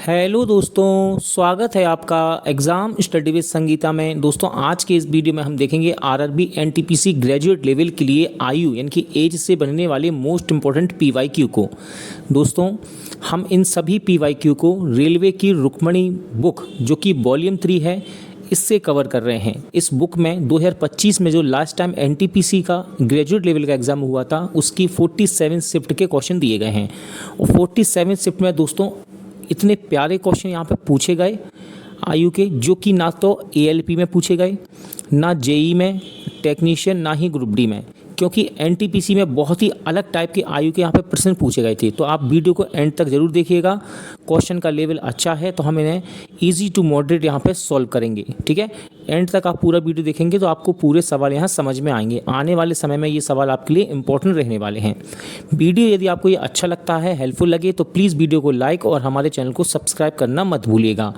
Hello दोस्तों, स्वागत है आपका एग्ज़ाम स्टडी विद संगीता में। दोस्तों, आज के इस वीडियो में हम देखेंगे आरआरबी एनटीपीसी ग्रेजुएट लेवल के लिए आयु यानी कि एज से बनने वाले मोस्ट इम्पॉर्टेंट पीवाईक्यू को। दोस्तों, हम इन सभी पीवाईक्यू को रेलवे की रुक्मणी बुक जो कि वॉल्यूम 3 है इससे कवर कर रहे हैं। इस बुक में 2025 में जो लास्ट टाइम एनटीपीसी का ग्रेजुएट लेवल का एग्ज़ाम हुआ था उसकी 47 शिफ्ट के क्वेश्चन दिए गए हैं। और 47 शिफ्ट में दोस्तों इतने प्यारे क्वेश्चन यहाँ पे पूछे गए आयु के, जो कि ना तो एएलपी में पूछे गए, ना जेई में, टेक्नीशियन, ना ही ग्रुप डी में, क्योंकि एनटीपीसी में बहुत ही अलग टाइप के आयु के यहाँ पे प्रश्न पूछे गए थे। तो आप वीडियो को एंड तक ज़रूर देखिएगा। क्वेश्चन का लेवल अच्छा है तो हम इन्हें इजी टू मॉडरेट यहाँ पे सॉल्व करेंगे। ठीक है, एंड तक आप पूरा वीडियो देखेंगे तो आपको पूरे सवाल यहाँ समझ में आएंगे। आने वाले समय में ये सवाल आपके लिए इंपॉर्टेंट रहने वाले हैं। वीडियो यदि आपको ये अच्छा लगता है, हेल्पफुल लगे, तो प्लीज़ वीडियो को लाइक और हमारे चैनल को सब्सक्राइब करना मत भूलिएगा।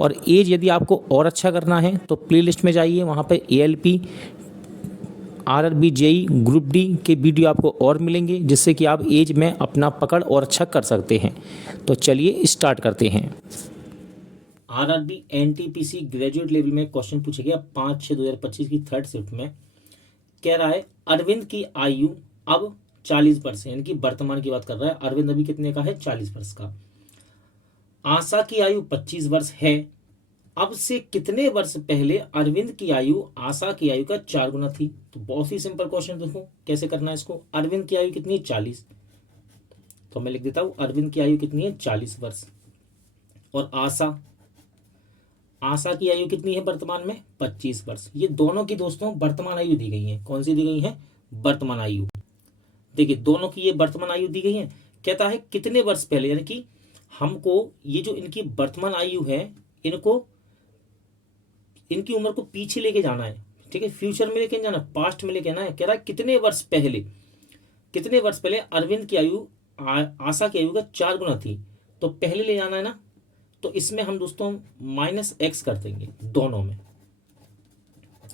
और एज यदि आपको और अच्छा करना है तो प्लेलिस्ट में जाइए, वहाँ पर ALP, RRB, JE, group D के वीडियो आपको और मिलेंगे, जिससे कि आप एज में अपना पकड़ और अच्छा कर सकते हैं। तो चलिए स्टार्ट करते हैं। आरआरबी एनटीपीसी ग्रेजुएट लेवल में क्वेश्चन पूछा गया 5/6/2025 की थर्ड शिफ्ट में। कह रहा है अरविंद की आयु अब 40 वर्ष है, यानी कि वर्तमान की बात कर रहा है। अरविंद अभी कितने का है? 40 वर्ष का। आशा की आयु 25 वर्ष है। अब से कितने वर्ष पहले अरविंद की आयु आशा की आयु का 4 गुना थी? तो बहुत ही सिंपल क्वेश्चन, देखो कैसे करना है इसको। अरविंद की आयु कितनी है? 40। तो मैं लिख देता हूं अरविंद की आयु कितनी है? 40 वर्ष। और आशा की आयु कितनी है वर्तमान में? 25 वर्ष। ये दोनों की दोस्तों वर्तमान आयु दी गई है। कौन सी दी गई है? वर्तमान आयु। देखिए, दोनों की ये वर्तमान आयु दी गई है। कहता है कितने वर्ष पहले, यानी कि हमको ये जो इनकी वर्तमान आयु है, इनकी उम्र को पीछे लेके जाना है। ठीक है, फ्यूचर में लेके जाना, पास्ट में लेके आना है। कह रहा है कितने वर्ष पहले अरविंद की आयु आशा की आयु का 4 गुना थी। तो पहले ले जाना है ना, तो इसमें हम दोस्तों -x कर देंगे दोनों में।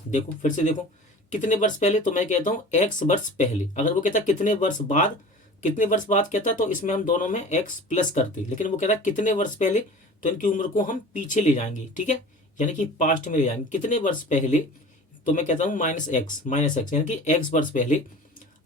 देखो फिर से देखो, कितने वर्ष पहले, तो मैं कहता हूं x वर्ष पहले। अगर वो कहता कितने वर्ष बाद कहता तो इसमें हम दोनों में x प्लस करते, लेकिन वो कहता कितने वर्ष पहले, तो इनकी उम्र को हम पीछे ले जाएंगे। ठीक है, यानी कि पास्ट में ले जाएंगे। कितने वर्ष पहले, तो मैं कहता हूं -x, यानी कि x वर्ष पहले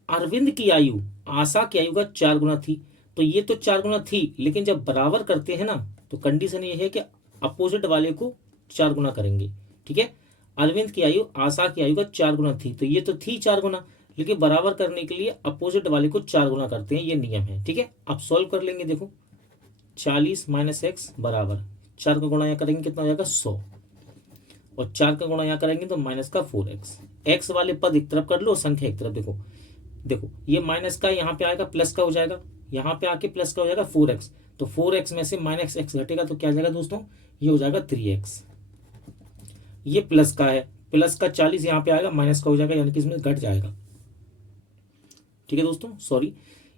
अरविंद की आयु आशा की आयु का 4 गुना थी। तो ये तो 4 गुना थी, लेकिन जब बराबर करते हैं ना, तो कंडीशन ये है कि अपोजिट वाले को 4 गुना करेंगे। ठीक है, अरविंद की आयु आशा की आयु का 4 गुना थी, तो ये तो थी 4 गुना, लेकिन बराबर करने के लिए अपोजिट वाले को 4 गुना करते हैं। ये नियम है। ठीक है, अब सॉल्व कर लेंगे। देखो 40 - x बराबर 4 का गुणा यहाँ करेंगे, कितना हो जाएगा? 100। और 4 का गुणा यहाँ करेंगे तो -4x। x वाले पद एक तरफ कर लो, संख्या एक तरफ। देखो ये माइनस का यहाँ पे आएगा, प्लस का हो जाएगा, यहाँ पे आके प्लस का हो जाएगा 4x। तो 4x में से -x घटेगा तो क्या जाएगा दोस्तों? ये हो जाएगा 3x। ये प्लस का है, प्लस का 40 यहाँ पे आएगा, माइनस का हो जाएगा, यानी कि इसमें घट जाएगा। ठीक है दोस्तों, सॉरी,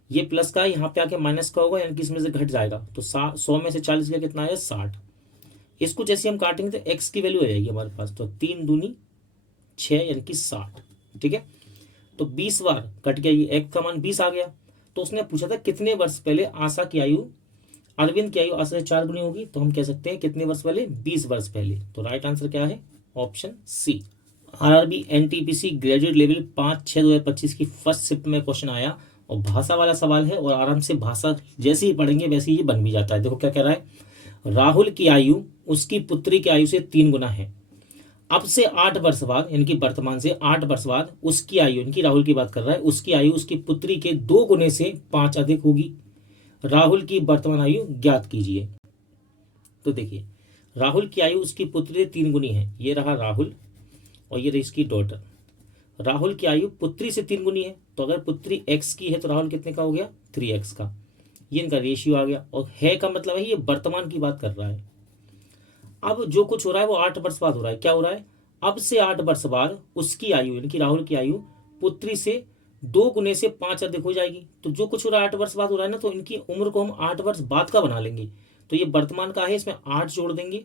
ये प्लस का है, यहाँ पे आके माइनस का होगा, यानी कि इसमें से घट जाएगा। तो 100 में से 40 का कितना आया? 60। इसको जैसे हम काटेंगे तो x की वैल्यू आ जाएगी हमारे पास, तो 3 दूनी 6, यानी कि 60। ठीक है, तो 20 बार कट गया, ये x का मान 20 आ गया। तो उसने पूछा था कितने वर्ष पहले आशा की आयु, अरविंद की आयु आशा से 4 गुनी होगी, तो हम कह सकते हैं कितने वर्ष पहले? 20 वर्ष पहले। तो राइट आंसर क्या है? Option C. RRB NTPC graduate level 5/6/2025 की फर्स्ट शिफ्ट में क्वेश्चन आया, और भाषा वाला सवाल है, और आराम से भाषा जैसे ही पढ़ेंगे वैसे ही बन भी जाता है। देखो क्या कह रहा है, राहुल की आयु उसकी पुत्री की आयु से 3 गुना है। अब से 8 वर्ष बाद, यानी कि वर्तमान से 8 वर्ष बाद उसकी आयु, यानी कि राहुल की बात कर रहा है, उसकी आयु उसकी पुत्री के 2 गुने से 5 अधिक होगी। राहुल की वर्तमान आयु ज्ञात कीजिए। तो देखिए, राहुल की आयु उसकी पुत्री से 3 गुनी है। ये रहा राहुल और ये रही इसकी डॉटर। राहुल की आयु पुत्री से 3 गुनी है, तो अगर पुत्री x की है तो राहुल कितने का हो गया? 3x का। ये इनका रेशियो आ गया, और है का मतलब है ये वर्तमान की बात कर रहा है। अब जो कुछ हो रहा है वो 8 वर्ष बाद हो रहा है। क्या हो रहा है? अब से 8 वर्ष बाद उसकी आयु, यानी कि राहुल की आयु पुत्री से 2 गुने से 5 अधिक हो जाएगी। तो जो कुछ हो रहा है 8 वर्ष बाद हो रहा है ना, तो इनकी उम्र को हम 8 वर्ष बाद का बना लेंगे। तो ये वर्तमान का है, इसमें 8 जोड़ देंगे,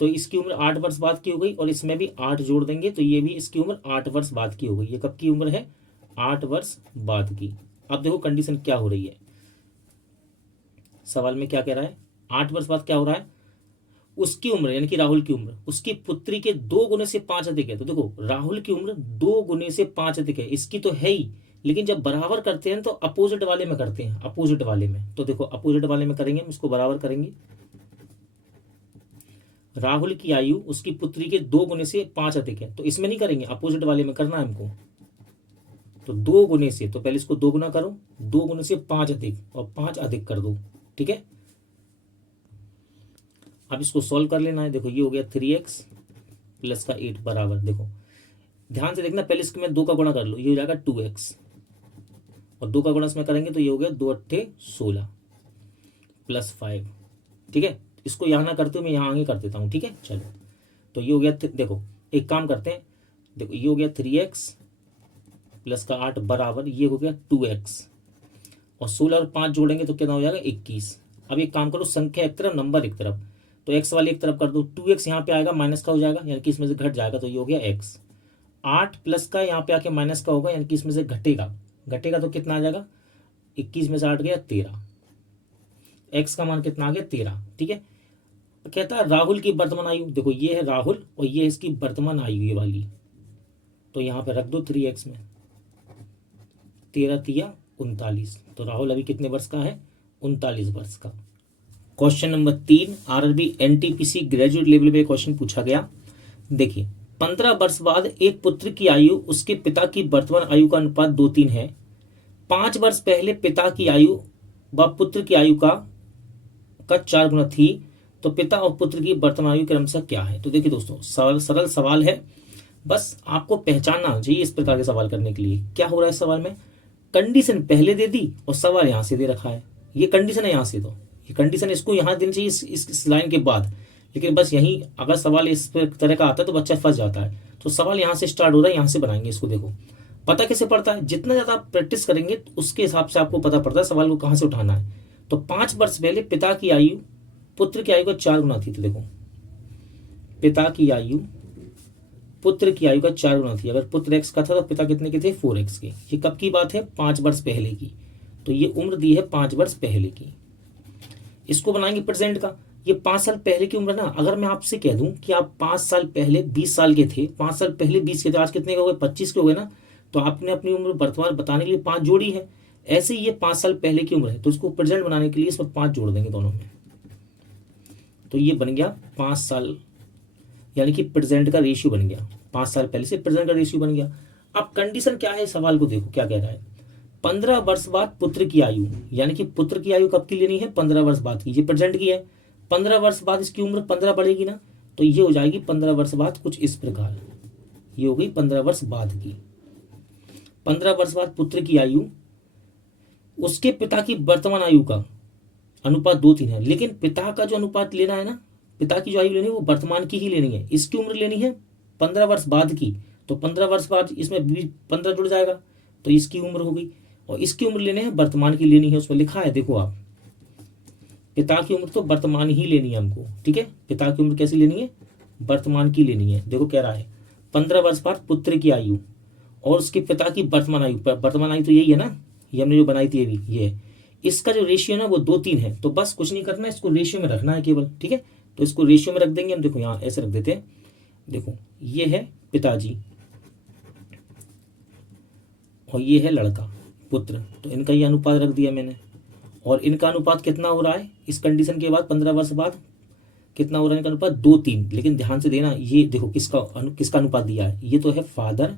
तो इसकी उम्र 8 वर्ष बाद की हो गई, और इसमें भी 8 जोड़ देंगे, तो ये भी इसकी उम्र 8 वर्ष बाद की हो गई। ये कब की उम्र है? 8 वर्ष बाद की। अब देखो कंडीशन क्या हो रही है, सवाल में क्या कह रहा है, 8 वर्ष बाद क्या हो रहा है, उसकी उम्र यानी कि राहुल की उम्र उसकी पुत्री के 2 गुने से 5 अधिक है। तो देखो राहुल की उम्र 2 गुने से 5 अधिक है, इसकी तो है ही, लेकिन जब बराबर करते हैं तो अपोजिट वाले में करते हैं, अपोजिट वाले में। तो देखो अपोजिट वाले में करेंगे, हम इसको बराबर करेंगे। राहुल की आयु उसकी पुत्री के 2 गुने से 5 अधिक है, तो इसमें नहीं करेंगे, अपोजिट वाले में करना है हमको। तो 2 गुने से, तो पहले इसको 2 गुना करो, 2 गुने से 5 अधिक और 5 अधिक कर दो, ठीक है। अब इसको सॉल्व कर लेना है। देखो ये हो गया 3x प्लस का 8 बराबर, देखो ध्यान से देखना, पहले इसके में 2 का गुणा कर लो, ये हो जाएगा 2x, और 2 का गुणा इसमें करेंगे तो ये हो गया 2 अट्ठे 16 प्लस 5, ठीक है। इसको यहाँ ना करते हो, मैं यहाँ आगे कर देता हूँ, ठीक है। चलो तो ये हो गया, देखो एक काम करते हैं, देखो ये हो गया 3x प्लस का 8 बराबर, ये हो गया 2x, और 16 और 5 जोड़ेंगे तो कितना हो जाएगा 21। अब एक काम करो, संख्या एक तरफ नंबर एक तरफ, तो x वाली एक तरफ कर दो, 2x यहाँ पे आएगा माइनस का हो जाएगा, यानी कि इसमें से घट जाएगा, तो ये हो गया x। 8 प्लस का यहाँ पे आके माइनस का होगा, यानी कि इसमें से घटेगा, घटेगा तो कितना आ जाएगा, 21 में से 8 गया 13, x का मान कितना आ गया 13, ठीक है। कहता है राहुल की वर्तमान आयु, देखो ये है राहुल और ये है इसकी वर्तमान आयु ये वाली, तो यहाँ पे रख दो 3x में, 13 तिया 39, तो राहुल अभी कितने वर्ष का है, 39 वर्ष का। Question number 3 RRB NTPC graduate level पे क्वेश्चन पूछा गया। देखिए 15 वर्ष बाद एक पुत्र की आयु उसके पिता की वर्तमान आयु का अनुपात 2:3 है। 5 वर्ष पहले पिता की आयु व पुत्र की आयु का 4 गुना थी, तो पिता और पुत्र की वर्तमान आयु क्रमशः क्या है। तो देखिए दोस्तों सरल सवाल है, बस आपको पहचानना चाहिए इस प्रकार के सवाल करने के लिए। क्या हो रहा है सवाल में, कंडीशन पहले दे दी और सवाल यहाँ से दे रखा है, ये कंडीशन है यहाँ से, तो ये कंडीशन इसको यहाँ देनी चाहिए इस लाइन के बाद, लेकिन बस यही अगर सवाल इस तरह का आता है तो बच्चा फंस जाता है। तो सवाल यहाँ से स्टार्ट हो रहा है, यहाँ से बनाएंगे इसको। देखो पता कैसे पड़ता है, जितना ज़्यादा आप प्रैक्टिस करेंगे तो उसके हिसाब से आपको पता पड़ता है सवाल को कहाँ से उठाना है। तो 5 वर्ष पहले पिता की आयु पुत्र की आयु का 4 गुना थी, तो देखो पिता की आयु पुत्र की आयु का 4 गुना थी। अगर पुत्र x का था तो पिता कितने के थे, 4x के। ये कब की बात है, 5 वर्ष पहले की, तो ये उम्र दी है 5 वर्ष पहले की। इसको बनाएंगे प्रेजेंट का, ये 5 साल पहले की उम्र ना। अगर मैं आपसे कह दूं कि आप 5 साल पहले 20 साल के थे, 5 साल पहले 20 के थे, आज कितने के हो गए, 25 के हो गए ना, तो आपने अपनी उम्र वर्तमान बताने के लिए 5 जोड़ी है। ऐसे ही ये 5 साल पहले की उम्र है, तो इसको प्रेजेंट बनाने के लिए इसमें 5 जोड़ देंगे दोनों में, तो ये बन गया 5 साल, यानी कि प्रेजेंट का रेशियो बन गया, 5 साल पहले से प्रेजेंट का रेशियो बन गया। अब कंडीशन क्या है, सवाल को देखो क्या कह रहा है, 15 वर्ष बाद पुत्र की आयु, यानी कि पुत्र की आयु कब की लेनी है, 15 वर्ष बाद की, ये प्रेजेंट की है। 15 वर्ष बाद इसकी उम्र 15 बढ़ेगी ना, तो ये हो जाएगी 15 वर्ष बाद कुछ इस प्रकार, ये हो गई 15 वर्ष बाद की। 15 वर्ष बाद पुत्र की आयु उसके पिता की वर्तमान आयु का अनुपात 2:3 है, लेकिन पिता का जो अनुपात लेना है ना, पिता की जो आयु लेनी है वो वर्तमान की ही लेनी है। इसकी उम्र लेनी है 15 वर्ष बाद की, तो 15 वर्ष बाद इसमें 15 जुड़ जाएगा, तो इसकी उम्र हो गई। और इसकी उम्र लेने है वर्तमान की लेनी है, उसमें लिखा है देखो आप, पिता की उम्र तो वर्तमान ही लेनी है हमको, ठीक है। पिता की उम्र कैसी लेनी है, वर्तमान की लेनी है। देखो कह रहा है 15 वर्ष बाद पुत्र की आयु और उसके पिता की वर्तमान आयु, वर्तमान आयु तो यही है ना, ये हमने जो बनाई थी अभी, ये है। इसका जो रेशियो है ना वो 2:3 है, तो बस कुछ नहीं करना है, इसको रेशियो में रखना है केवल, ठीक है। तो इसको रेशियो में रख देंगे हम, देखो यहाँ ऐसे रख देते हैं, देखो ये है पिताजी और ये है लड़का पुत्र, तो इनका ये अनुपात रख दिया मैंने। और इनका अनुपात कितना हो रहा है इस कंडीशन के बाद, 15 वर्ष बाद कितना हो रहा है इनका अनुपात, 2:3। लेकिन ध्यान से देना, ये देखो किसका अनुपात दिया है, ये तो है फादर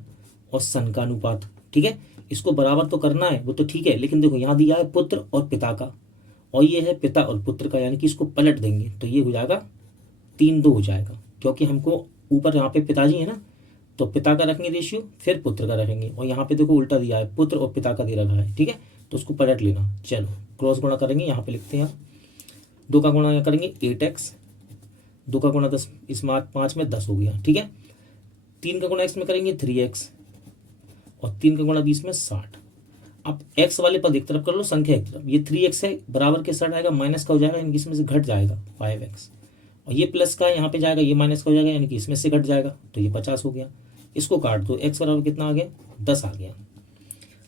और सन का अनुपात, ठीक है। इसको बराबर तो करना है, वो तो ठीक है, लेकिन देखो यहाँ दिया है पुत्र और पिता का, और ये है पिता और पुत्र का, यानी कि इसको पलट देंगे तो ये हो जाएगा 3:2 हो जाएगा, क्योंकि हमको ऊपर यहाँ पे पिताजी है ना, तो पिता का रखेंगे रेशियो, फिर पुत्र का रखेंगे, और यहाँ पे देखो उल्टा दिया है, पुत्र और पिता का दे रखा है, ठीक है। तो उसको पलट लेना। चलो क्रॉस गुणा करेंगे, यहाँ पे लिखते हैं 2 का गुणा करेंगे 8x, 2 का गुणा 10, इसमें 5 में 10 हो गया, ठीक है। 3 का गुणा x में करेंगे 3x, और 3 का गुणा 20 में 60। अब x वाले पद एक तरफ कर लो, संख्या एक तरफ, ये 3x है बराबर के साथ आएगा, माइनस का हो जाएगा, यानी कि इसमें से घट जाएगा 5x, और ये प्लस का यहाँ पे जाएगा, ये माइनस का हो जाएगा, यानी कि इसमें से घट जाएगा, तो ये 50 हो गया। इसको काट दो, x बराबर कितना आ गया, 10 आ गया।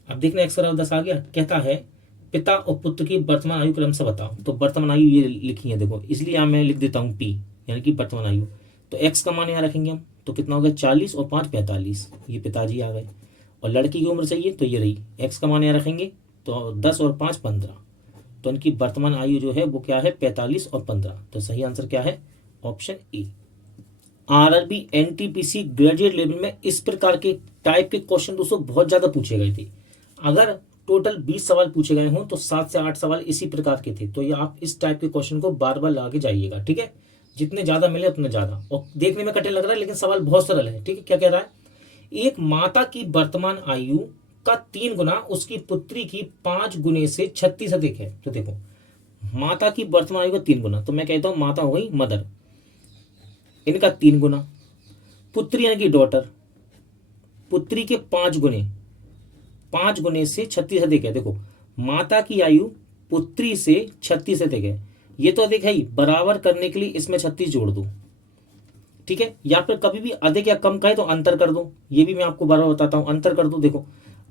अब देखना x बराबर 10 आ गया, कहता है पिता और पुत्र की वर्तमान आयु क्रम से बताओ। तो वर्तमान आयु ये लिखी है देखो, इसलिए यहाँ मैं लिख देता हूँ पी, यानी कि वर्तमान आयु। तो एक्स का मान यहाँ रखेंगे हम, तो कितना हो गया 40 और 5 45, ये पिताजी आ गए। और लड़की की उम्र चाहिए तो ये रही, एक्स का मान यहाँ रखेंगे तो 10 और 5 15, तो इनकी वर्तमान आयु जो है वो क्या है 45 और 15। तो सही आंसर क्या है option A. RRB NTPC graduate level में इस प्रकार के टाइप के क्वेश्चन दोस्तों बहुत ज्यादा पूछे गए थे। अगर टोटल 20 सवाल पूछे गए हों तो 7 से 8 सवाल इसी प्रकार के थे। तो ये आप इस टाइप के क्वेश्चन को बार बार ला के जाइएगा, ठीक है। जितने ज्यादा मिले उतने ज्यादा। और देखने में कठिन लग रहा है लेकिन सवाल बहुत सरल है, ठीक है। क्या कह रहा है, एक माता की वर्तमान आयु का 3 गुना उसकी पुत्री की 5 गुने से 36 अधिक है। तो देखो माता की वर्तमान आयु का 3 गुना, तो मैं कहता हूं माता हो गई मदर, इनका 3 गुना, पुत्री यानी कि डॉटर, पुत्री के 5 गुने, 5 गुने से 36 अधिक है। देखो माता की आयु पुत्री से 36 अधिक है, ये तो अधिक है ही, बराबर करने के लिए इसमें 36 जोड़ दो, ठीक है। या फिर कभी भी अधिक या कम कहे तो अंतर कर दो, ये भी मैं आपको बार बार बताता हूं, अंतर कर दो। देखो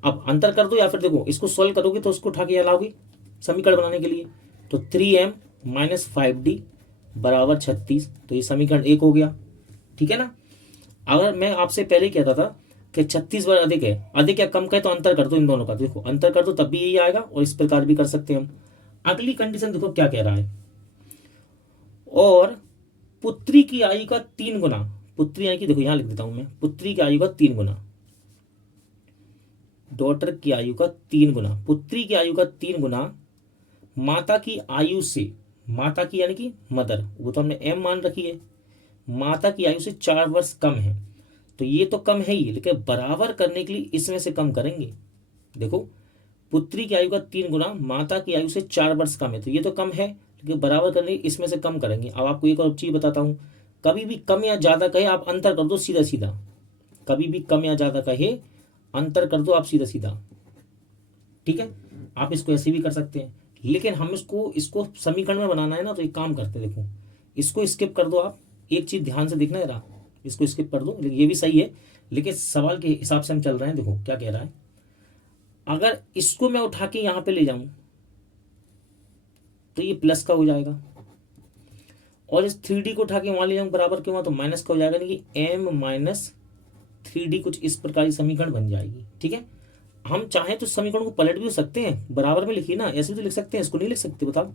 अब अंतर कर दो, या फिर देखो इसको सॉल्व करोगे तो उसको उठा के यहाँ लाओगे समीकरण बनाने के लिए। तो 3m माइनस 5d बराबर 36, तो ये समीकरण 1 हो गया, ठीक है ना। अगर मैं आपसे पहले कहता था कि 36 बार अधिक है, अधिक या कम कहे तो अंतर कर दो इन दोनों का, देखो अंतर कर दो तब भी यही आएगा, और इस प्रकार भी कर सकते हैं हम। अगली कंडीशन देखो क्या कह रहा है, और पुत्री की आयु का 3 गुना, पुत्री यानी कि देखो यहां लिख देता हूं मैं, पुत्री की आयु का 3 गुना, डॉटर की आयु का 3 गुना, पुत्री की आयु का 3 गुना माता की आयु से, माता की यानी कि मदर, वो तो हमने m मान रखी है, माता की आयु से 4 वर्ष कम है। तो ये तो कम है ही, लेकिन बराबर करने के लिए इसमें से कम करेंगे। देखो पुत्री की आयु का 3 गुना माता की आयु से 4 वर्ष कम है, तो ये तो कम है, लेकिन बराबर करने के लिए इसमें से कम करेंगे। अब आपको एक और चीज बताता हूं, कभी भी कम या ज्यादा कहे आप अंतर कर दो सीधा सीधा, कभी भी कम या ज्यादा कहे अंतर कर दो आप सीधा सीधा, ठीक है। आप इसको ऐसे भी कर सकते हैं, लेकिन हम इसको समीकरण में बनाना है ना, तो एक काम करते हैं, देखो इसको स्किप कर दो आप, एक चीज ध्यान से देखना है रहा, इसको स्किप कर दो, लेकिन ये भी सही है, लेकिन सवाल के हिसाब से हम चल रहे हैं। देखो क्या कह रहा है, अगर इसको मैं उठा के यहां पे ले जाऊं तो ये प्लस का हो जाएगा, और इस 3d को उठा के वहां ले जाऊं बराबर के वहां, तो माइनस का हो जाएगा, यानी कि m माइनस 3d कुछ इस प्रकार की समीकरण बन जाएगी, ठीक है। हम चाहें तो समीकरण को पलट भी सकते हैं, बराबर में लिखिए ना, ऐसे भी तो लिख सकते हैं, इसको नहीं लिख सकते बताओ,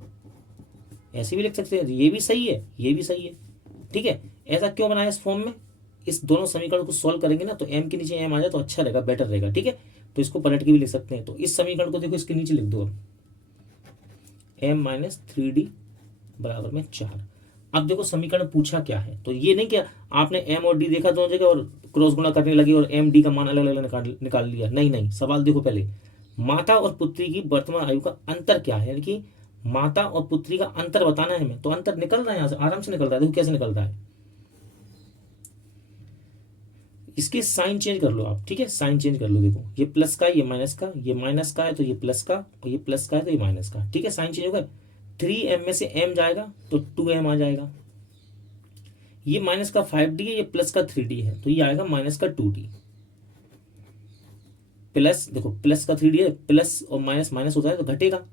ऐसे भी लिख सकते हैं, ये भी सही है ये भी सही है, ठीक है। ऐसा क्यों बनाया इस फॉर्म में, इस दोनों समीकरण को सॉल्व करेंगे ना तो m के नीचे m आ जाए तो अच्छा रहेगा, बेटर रहेगा, ठीक है। तो इसको पलट के भी लिख सकते हैं, तो इस समीकरण को देखो इसके नीचे लिख दो, अब m माइनस 3d बराबर में 4। अब देखो समीकरण पूछा क्या है, तो ये नहीं कि आपने m और d देखा दोनों जगह और क्रॉस गुणा करने लगे और m d का मान अलग अलग निकाल लिया, नहीं नहीं। सवाल देखो पहले, माता और पुत्री की वर्तमान आयु का अंतर क्या है, यानी कि माता और पुत्री का अंतर बताना है हमें, तो अंतर निकल रहा है यहाँ से, आराम से निकल रहा है, देखो कैसे निकल रहा है। इसके साइन चेंज कर लो आप, ठीक है, साइन चेंज कर लो। देखो ये प्लस का ये माइनस का, ये माइनस का है तो ये प्लस का, और ये प्लस का है तो ये माइनस का, ठीक है। साइन चेंज हो गया, 3m में से m जाएगा तो 2m आ जाएगा, ये माइनस का 5d है, ये प्लस का 3d है, तो ये आएगा माइनस का 2d, प्लस देखो प्लस का 3d है, प्लस और माइनस माइनस होता है तो घटेगा,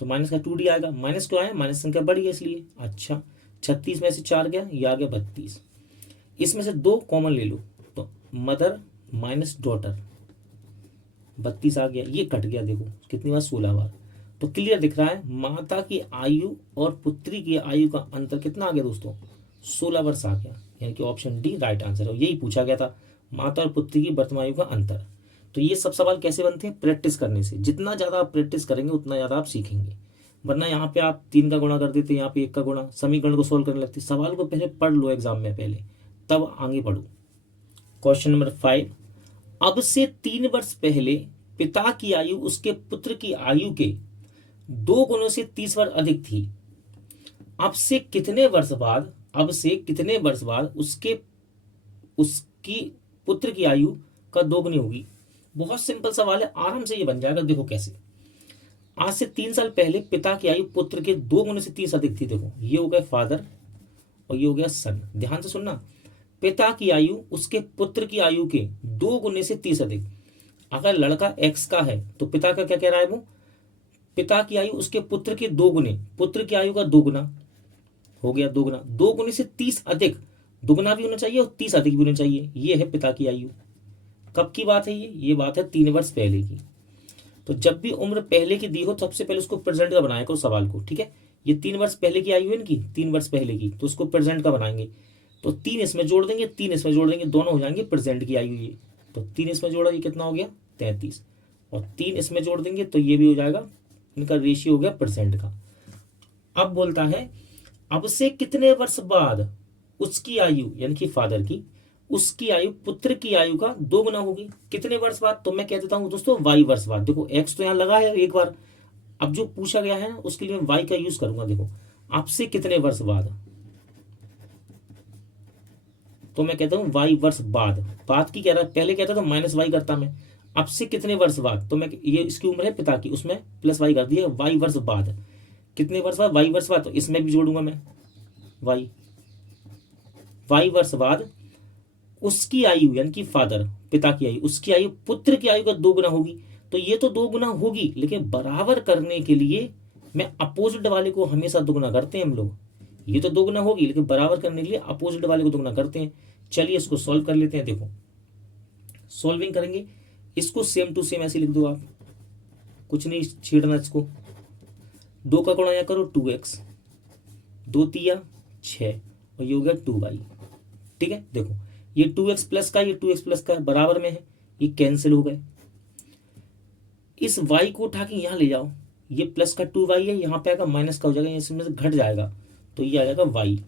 तो माइनस का 2d आएगा, माइनस क्यों आया, माइनस संख्या बढ़ी है इसलिए। अच्छा 36 में से 4 गया, ये आ गया 32, इसमें से 2 कॉमन ले लो, तो मदर माइनस डॉटर 32 आ गया, ये कट गया, देखो कितनी बार 16 बार, तो क्लियर दिख रहा है माता की आयु और पुत्री की आयु का अंतर कितना आ गया दोस्तों, 16 वर्ष आ गया, यानी कि ऑप्शन डी राइट आंसर है। यही पूछा गया था, माता और पुत्री की वर्तमान आयु का अंतर। तो ये सब सवाल कैसे बनते हैं, प्रैक्टिस करने से, जितना ज्यादा आप प्रैक्टिस करेंगे उतना ज्यादा आप सीखेंगे, वरना यहाँ पे आप 3 का गुणा कर देते, यहाँ पे 1 का गुणा, समीकरण को सोल्व करने लगते। सवाल को पहले पढ़ लो एग्जाम में पहले, तब आगे बढ़ो। क्वेश्चन नंबर 5, अब से 3 वर्ष पहले पिता की आयु उसके पुत्र की आयु के 2 गुणों से 30 वर्ष अधिक थी, अब से कितने वर्ष बाद, अब से कितने वर्ष बाद उसकी पुत्र की आयु का 2 गुनी होगी। बहुत सिंपल सवाल है, आराम से ये बन जाएगा। देखो कैसे, आज से 3 साल पहले पिता की आयु पुत्र के 2 गुने से 30 अधिक थी। देखो ये हो गया फादर और ये हो गया सन, ध्यान से सुनना, पिता की आयु उसके पुत्र की आयु के 2 गुने से 30 अधिक। अगर लड़का x का है तो पिता का क्या कह रहा है, वो पिता की आयु उसके पुत्र के 2 गुने, पुत्र की आयु का 2 गुना हो गया, 2 गुना, 2 गुने से 30 अधिक, दुगना भी होना चाहिए और 30 अधिक भी होना चाहिए। ये है पिता की आयु। कब की बात है ये बात है 3 वर्ष पहले की। तो जब भी उम्र पहले की दी हो तो सबसे पहले उसको प्रेजेंट का बनाया करो सवाल को, ठीक है। ये 3 वर्ष पहले की आयु है इनकी, 3 वर्ष पहले की, तो उसको प्रेजेंट का बनाएंगे। तो 3 इसमें जोड़ देंगे, 3 इसमें जोड़ देंगे, दोनों हो जाएंगे प्रेजेंट की आयु ये। तो 3 इसमें जोड़ा, ये कितना हो गया 33, और 3 इसमें जोड़ देंगे तो ये भी हो जाएगा, इनका रेशियो हो गया प्रेजेंट का। अब बोलता है अब से कितने वर्ष बाद उसकी आयु यानी कि फादर की, उसकी आयु पुत्र की आयु का 2 गुना होगी। कितने वर्ष बाद, तो मैं कह देता हूं दोस्तों y वर्ष बाद। देखो x तो यहां लगा है एक बार, अब जो पूछा गया है उसके लिए मैं y का यूज करूंगा। देखो आपसे कितने वर्ष बाद, तो मैं कहता हूं y वर्ष बाद, बात की कह रहा है, पहले कहता था माइनस y करता मैं, अब से कितने वर्ष बाद, तो मैं ये इसकी उम्र है पिता की, उसमें प्लस y कर दिया, y वर्ष बाद, कितने वर्ष बाद, y वर्ष बाद, तो इसमें भी जोड़ूंगा मैं y वर्ष बाद उसकी आयु यानी कि फादर पिता की आयु, उसकी आयु पुत्र की आयु का 2 गुना होगी। तो ये तो 2 गुना होगी, लेकिन बराबर करने के लिए मैं अपोजिट वाले को हमेशा 2 गुना करते हैं हम लोग। ये तो 2 गुना होगी, लेकिन बराबर करने के लिए अपोजिट वाले को 2 गुना करते हैं। चलिए इसको सॉल्व कर लेते हैं। देखो सॉल्विंग करेंगे, इसको सेम टू सेम ऐसे लिख दो आप, कुछ नहीं छेड़ना इसको। 2 का गुणा करो 2x, 2 तिया 6, और ये हो गया 2y, ठीक है। देखो ये 2x प्लस का, ये 2x प्लस का बराबर में है, ये कैंसिल हो गए। इस y को उठा के यहां ले जाओ, ये प्लस का 2y है, यहां पे आएगा माइनस का हो जाएगा, इसमें से घट जाएगा, तो ये आ जाएगा y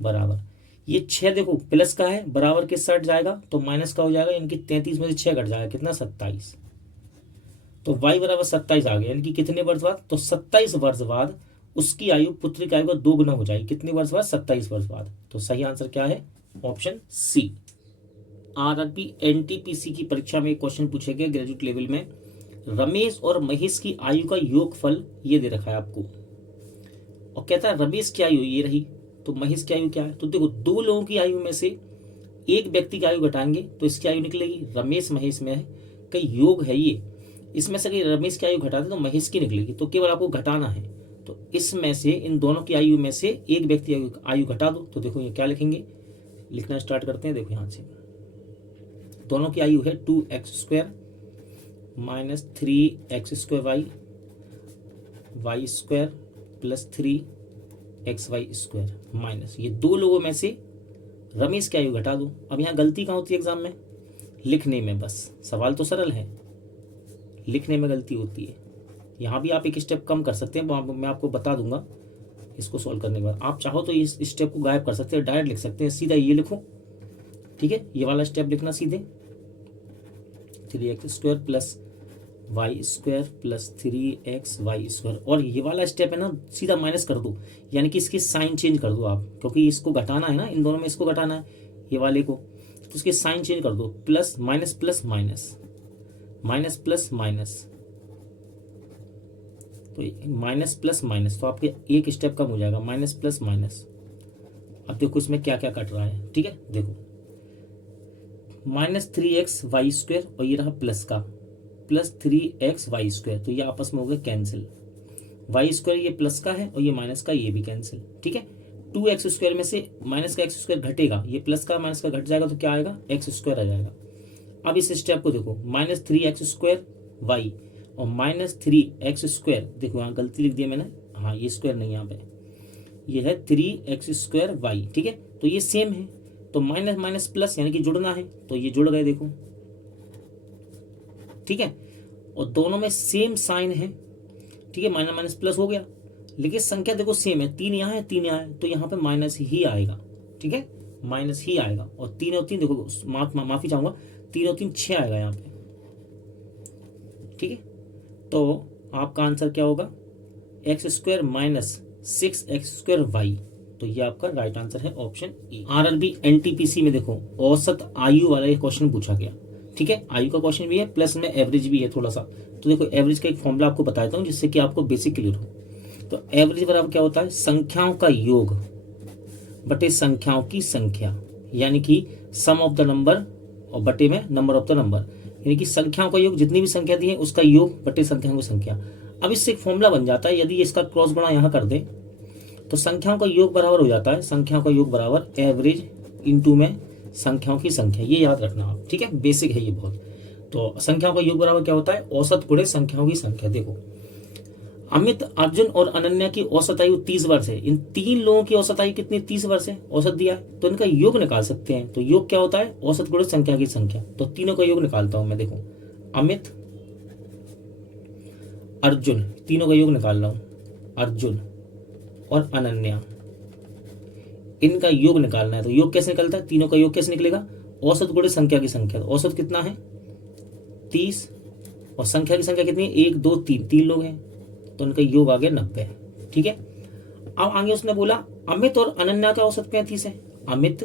बराबर, ये 6 देखो प्लस का है, बराबर के साथ जाएगा तो माइनस का हो जाएगा, इनकी 33 में से 6 घट जाएगा, कितना 27, तो y बराबर 27 आ गया। यानी कि कितने वर्ष बाद, तो 27 वर्ष बाद उसकी आयु पुत्र की आयु का 2 गुना हो जाएगी। कितने वर्ष बाद, 27 वर्ष बाद। तो सही आंसर क्या है, ऑप्शन सी। आरआरबी एनटीपीसी की परीक्षा में एक क्वेश्चन पूछे गए ग्रेजुएट लेवल में, रमेश और महेश की आयु का योगफल ये दे रखा है आपको, और कहता है रमेश की आयु ये रही, तो महेश की आयु क्या है। तो देखो 2 लोगों की आयु में से एक व्यक्ति की आयु घटाएंगे तो इसकी आयु निकलेगी, रमेश महेश में है कई योग है ये, इसमें से रमेश की आयु घटा दे तो महेश की निकलेगी, तो केवल आपको घटाना है। तो इसमें से इन दोनों की आयु में से एक व्यक्ति आयु घटा दो, तो देखो ये क्या लिखेंगे, लिखना स्टार्ट करते हैं। देखो यहां से दोनों की आयु है 2x² minus 3x² y² plus 3xy² minus, ये 2 लोगों में से रमेश की आयु घटा दो। अब यहाँ गलती कहाँ होती है एग्जाम में, लिखने में, बस सवाल तो सरल है, लिखने में गलती होती है। यहाँ भी आप एक स्टेप कम कर सकते हैं, मैं आपको बता दूंगा इसको सॉल्व करने के बाद। आप चाहो तो इस स्टेप को गायब कर सकते हैं, डायरेक्ट लिख सकते हैं, सीधा ये लिखो, ठीक है। ये वाला स्टेप लिखना सीधे, 3x² plus y² plus 3xy², और ये वाला स्टेप है ना सीधा माइनस कर दो, यानी कि इसकी साइन चेंज कर दो आप, क्योंकि इसको घटाना है ना, इन दोनों में इसको घटाना है ये वाले को, तो इसकी साइन चेंज कर दो, plus minus plus minus, minus plus minus, तो माइनस प्लस माइनस, तो आपके एक स्टेप कम हो जाएगा, माइनस प्लस माइनस। अब देखो इसमें क्या क्या कट रहा है, ठीक है। देखो -3xy² और ये रहा प्लस का, प्लस 3xy², तो ये आपस में हो गए कैंसिल, y² ये प्लस का है और ये माइनस का, ये भी कैंसिल, ठीक है। 2x² में से माइनस का x² घटेगा, ये प्लस का माइनस का घट जाएगा, तो क्या आएगा, x² आ जाएगा। अब इस स्टेप को देखो, -3x² y और -3x², देखो यहाँ गलती लिख दिया मैंने, हाँ ये स्क्वायर नहीं यहाँ पे, ये है 3x² y, ठीक है। तो ये सेम है, तो माइनस माइनस प्लस यानी कि जुड़ना है, तो ये जुड़ गए देखो, ठीक है। और दोनों में सेम साइन है, ठीक है, माइनस माइनस प्लस हो गया, लेकिन संख्या देखो सेम है, 3 यहाँ है 3 यहाँ है, तो यहाँ पे माइनस ही आएगा, ठीक है, माइनस ही आएगा। और 3 और 3 देखो, माफी चाहूंगा, 3 और 3 6 आएगा यहाँ पे, ठीक है। तो आपका आंसर क्या होगा, x² माइनस 6x² y, तो ये आपका राइट आंसर है ऑप्शन ए। आरआरबी एनटीपीसी में देखो औसत आयु वाला ये क्वेश्चन पूछा गया, ठीक है, आयु का क्वेश्चन भी है, प्लस में एवरेज भी है थोड़ा सा। तो देखो एवरेज का एक फॉर्मूला आपको बताता हूँ जिससे कि आपको बेसिक क्लियर हो। तो एवरेज बराबर क्या होता है, संख्याओं का योग बटे संख्याओं की संख्या, यानी कि सम ऑफ द नंबर और बटे में नंबर ऑफ द नंबर, यानी कि संख्याओं का योग, जितनी भी संख्या दी है उसका योग बटे संख्याओं की संख्या। अब इससे एक फॉर्मूला बन जाता है, यदि इसका क्रॉस गुणा यहाँ कर दे तो संख्याओं का योग बराबर हो जाता है, संख्याओं का योग बराबर एवरेज इंटू में संख्याओं की संख्या। ये याद रखना आप, ठीक है, बेसिक है ये बहुत। तो संख्याओं का योग बराबर क्या होता है, औसत गुणे संख्याओं की संख्या। देखो अमित, अर्जुन और अनन्या की औसत आयु 30 वर्ष है। इन 3 लोगों की औसत आयु कितनी, 30 वर्ष है, औसत दिया है, तो इनका योग निकाल सकते हैं। तो योग क्या होता है, औसत गुणे संख्या की संख्या। तो तीनों का योग निकालता हूं मैं। देखो अमित, अर्जुन, तीनों का योग निकाल रहा हूं, अर्जुन और अनन्या, इनका योग निकालना है। तो योग कैसे निकलता है, तीनों का योग कैसे निकलेगा, औसत गुणे संख्या की संख्या। तो औसत कितना है 30 और संख्या की संख्या कितनी है 1 2 3, 3 लोग हैं, तो उनका योग आ गया 90। ठीक है, अब आगे उसने बोला अमित और अनन्या का औसत 35 है। अमित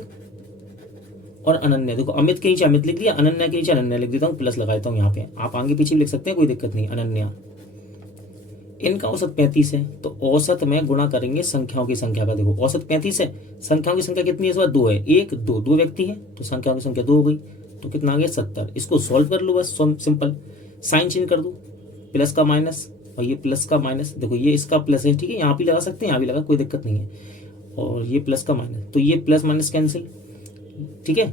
और अनन्या, देखो अमित के नीचे अमित लिख दिया, अनन्या के नीचे अनन्या लिख देता हूँ, प्लस लगा देता हूँ यहाँ पे। आप आगे पीछे भी लिख सकते हैं, कोई दिक्कत नहीं। अनन्या, इनका औसत 35 है, तो औसत में गुणा करेंगे संख्याओं की संख्या का। देखो औसत 35 है, संख्याओं की संख्या कितनी है इस बार 2 है, 1 2, 2 व्यक्ति हैं, तो संख्याओं की संख्या 2 हो गई। तो कितना आ गया 70। इसको सॉल्व कर लो बस, सिंपल, साइन चेंज कर दो, प्लस का माइनस और ये प्लस का माइनस। देखो ये इसका प्लस है, ठीक है, यहाँ भी लगा सकते हैं, यहाँ भी लगा, कोई दिक्कत नहीं है। और ये प्लस का माइनस, तो ये प्लस माइनस कैंसिल, ठीक है।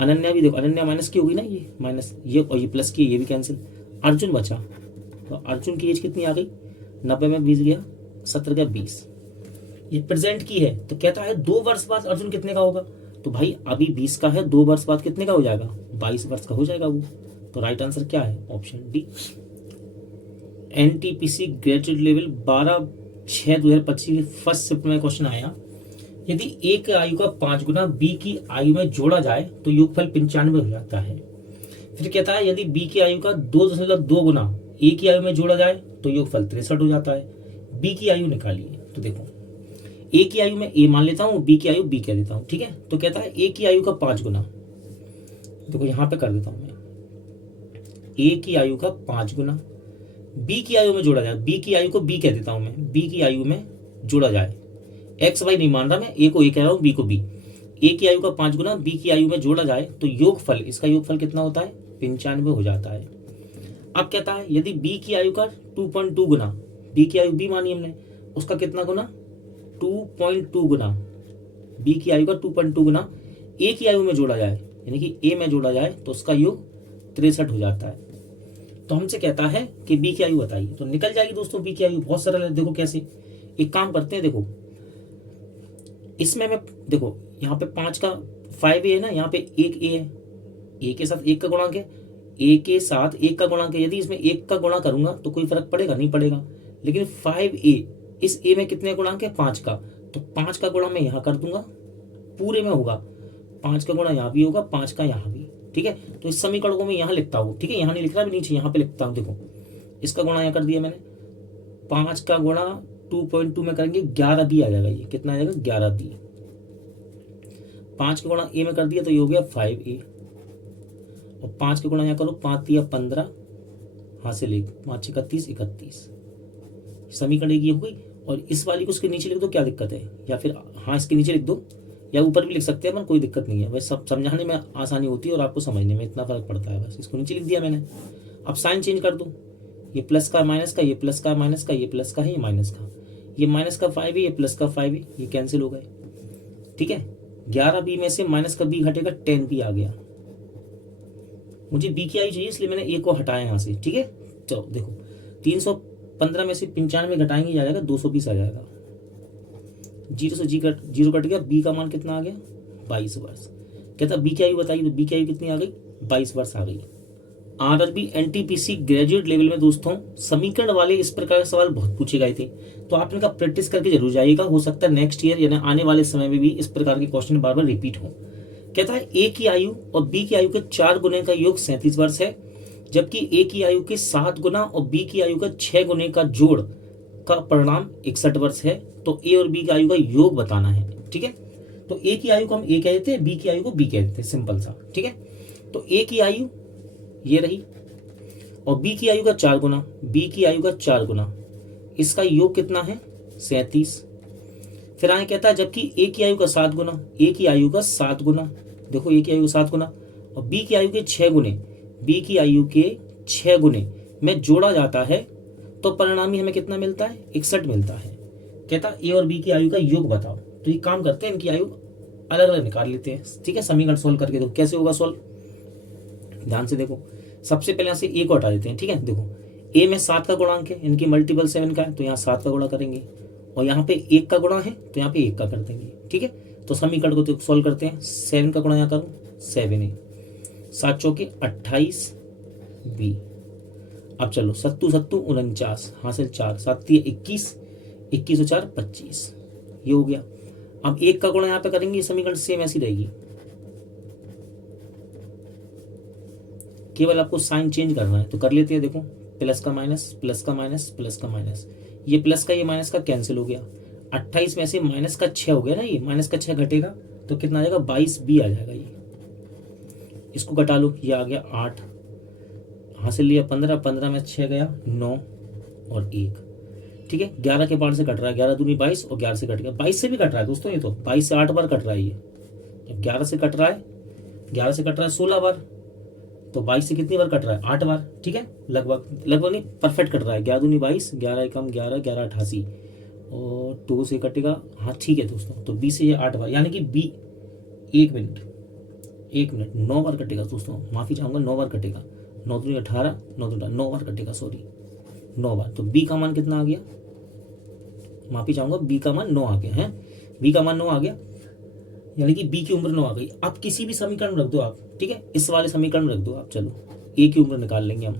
अनन्या भी देखो, अनन्या माइनस की होगी ना, ये माइनस, ये और ये प्लस की, ये भी कैंसिल। अर्जुन बचा, तो अर्जुन की एज कितनी आ गई 90 में 20 गया, 17 का 20। ये प्रेजेंट की है, तो कहता है 2 वर्ष बाद अर्जुन कितने का होगा। तो भाई अभी 20 का है, 2 वर्ष बाद कितने का हो जाएगा, 22 वर्ष का हो जाएगा वो। तो राइट आंसर क्या है, option D. NTPC graduate level 12/6/2025 की फर्स्ट शिफ्ट में क्वेश्चन आया, यदि ए की आयु का 5 गुना बी की आयु में जोड़ा जाए तो योगफल 95 हो जाता है। फिर कहता है यदि बी की आयु का 2.2 गुना ए की आयु में जोड़ा जाए तो योगफल 63 हो जाता है। बी की आयु निकालिए। तो देखो ए की आयु में ए मान लेता हूं, बी की आयु बी कह देता हूं, ठीक है। तो कहता है ए की आयु का 5 गुना, देखो यहां पे कर देता हूं मैं, ए की आयु का 5 गुना बी की आयु में जोड़ा जाए, बी की आयु को बी कह देता हूं मैं, बी की आयु में जोड़ा जाए, एक्स वाई नहीं मान रहा मैं, ए को ए कह रहा हूं, बी को बी। ए की आयु का 5 गुना बी की आयु में जोड़ा जाए तो योगफल, इसका योगफल कितना होता है 95 हो जाता है। अब कहता है यदि बी की आयु का 2.2 गुना, बी की आयु बी मानी हमने, उसका कितना गुना 2.2 गुना, बी की आयु का 2.2 गुना ए की आयु में जोड़ा जाए, यानी कि ए में जोड़ा जाए तो उसका योग 63 हो जाता है। तो हमसे कहता है कि बी की आयु बताइए, तो निकल जाएगी दोस्तों बी की आयु, बहुत सरल है। देखो कैसे, एक काम करते हैं, देखो इसमें मैं, देखो यहाँ पे 5 का 5 ए है ना, यहाँ पे 1 ए है, ए के साथ 1 का गुणांक है, ए के साथ 1 का गुणांक है। यदि इसमें 1 का गुणा करूंगा तो कोई फर्क पड़ेगा, नहीं पड़ेगा। लेकिन 5a, इस ए में कितने गुणांक है 5 का, तो 5 का गुणा मैं यहाँ कर दूंगा, पूरे में होगा 5 का गुणा यहाँ भी होगा, 5 का यहाँ भी, ठीक है। तो इस समीकरण को मैं यहाँ लिखता हूँ, ठीक है, यहाँ नहीं लिख रहा, नीचे यहाँ पे लिखता हूँ। देखो इसका गुणा यहाँ कर दिया मैंने, 5 का गुणा 2.2 में करेंगे 11 बी आ जाएगा, ये कितना आ जाएगा 11 बी। 5 का गुणा ए में कर दिया तो ये हो गया 5a, और 5 का गुणा यहाँ करो, 5 दिया 15, हाँ से ले 5 31 31, समीकरण एक ये हो गई। और इस वाली को उसके नीचे लिख दो, क्या दिक्कत है, या फिर हाँ इसके नीचे लिख दो, या ऊपर भी लिख सकते हैं, पर कोई दिक्कत नहीं है, वैसे सब समझाने में आसानी होती है और आपको समझने में इतना फर्क पड़ता है, बस इसको नीचे लिख दिया मैंने। अब साइन चेंज कर दो, ये प्लस का माइनस का, ये प्लस का माइनस का, ये प्लस का है, ये माइनस का, ये माइनस का 5 है, ये प्लस का 5 है, ये कैंसिल हो गए, ठीक है। 11 बी में से माइनस का बी घटेगा, 10 बी आ गया। मुझे बी की आयु चाहिए इसलिए मैंने ए को हटाया यहाँ से, ठीक है। चलो देखो 315 में से 95 घटाएंगे, आ जाएगा 220 आ जाएगा, 0 से जीरो कट गया, बी का मान कितना आ गया 22 वर्ष। कहता बी की आयु बताइए, तो बी की आयु कितनी आ गई 22 वर्ष आ गई। आरआरबी एनटीपीसी ग्रेजुएट लेवल में दोस्तों समीकरण वाले इस प्रकार के सवाल बहुत पूछे गए थे, तो आप इनका प्रैक्टिस करके जरूर जाइएगा, हो सकता है नेक्स्ट ईयर यानी आने वाले समय में भी इस प्रकार के क्वेश्चन बार बार रिपीट हो। कहता है ए की आयु और बी की आयु के 4 गुने का योग 37 वर्ष है, जबकि ए की आयु के 7 गुना और बी की आयु का 6 गुने का जोड़ का परिणाम 61 वर्ष है। तो ए और बी की आयु का योग बताना है, ठीक है। तो ए की आयु को हम ए कह देते हैं, बी की आयु को बी कह देते हैं, सिंपल सा, ठीक है। तो ए की आयु ये रही और बी की आयु का 4 गुना, बी की आयु का 4 गुना, इसका योग कितना है 37। फिर आगे कहता है जबकि ए की आयु का 7 गुना, ए की आयु का 7 गुना, देखो ए की आयु 7 गुना और बी की आयु के 6 गुने, बी की आयु के 6 गुने में जोड़ा जाता है तो परिणामी हमें कितना मिलता है, 61 मिलता है। कहता ए और बी की आयु का योग बताओ। तो ये काम करते हैं, इनकी आयु अलग अलग निकाल लेते हैं, ठीक है। समीकरण सोल्व करके देखो कैसे होगा सोल्व, ध्यान से देखो। सबसे पहले यहाँ से ए को हटा देते हैं, ठीक है। देखो ए में 7 का गुणांक है, इनकी मल्टीपल 7 का है, तो यहाँ 7 का गुणा करेंगे, और यहाँ पे 1 का गुणा है तो यहाँ पे 1 का कर देंगे, ठीक है। तो समीकरण को सोल्व करते हैं। 7 का गुणा यहाँ करूँ, 7 है, 7 चौके 28 बी। अब चलो सत्तू सत्तू 49, हासिल 4, 7 21, 21 और 4 25, ये हो गया। अब 1 का गुणा यहाँ पे करेंगे, समीकरण सेम ऐसी रहेगी, केवल आपको साइन चेंज करना है, तो कर लेते हैं। देखो प्लस का माइनस, प्लस का माइनस, प्लस का माइनस, ये प्लस का ये माइनस का कैंसिल हो गया। 28 में से माइनस का 6 हो गया ना, ये माइनस का 6 घटेगा तो कितना आ जाएगा, 22 बी आ जाएगा। ये इसको घटा लो, ये आ गया 8, हासिल लिया 15, 15 में 6 गया 9 और 1, ठीक है। 11 के पार से कट रहा है, 11 दूनी 22 और 11 से कट गया, 22 से भी कट रहा है दोस्तों, ये तो 22 से 8 बार कट रहा है। ये जब 11 से कट रहा है, 11 से कट रहा है 16 बार, तो 22 से कितनी बार कट रहा है, 8 बार, ठीक है। लगभग लगभग नहीं, परफेक्ट कट रहा है। 11 दूनी 22, 11 कम 11, 11 88 और 2 से कटेगा, हाँ ठीक है दोस्तों। तो 20 से ये 8 बार, यानी कि बी 1 मिनट 9 बार कटेगा दोस्तों, माफी चाहूंगा, 9 बार कटेगा। 9 दूनी 18, 9 दूनी 9 बार कटेगा, सॉरी 9 बार। तो बी का मान कितना आ गया, माफी चाहूंगा, बी का मान 9 आ गया है, बी का मान 9 आ गया, यानी कि बी की उम्र 9 आ गई। आप किसी भी समीकरण में रख दो आप, ठीक है, इस वाले समीकरण में रख दो आप। चलो ए की उम्र निकाल लेंगे हम।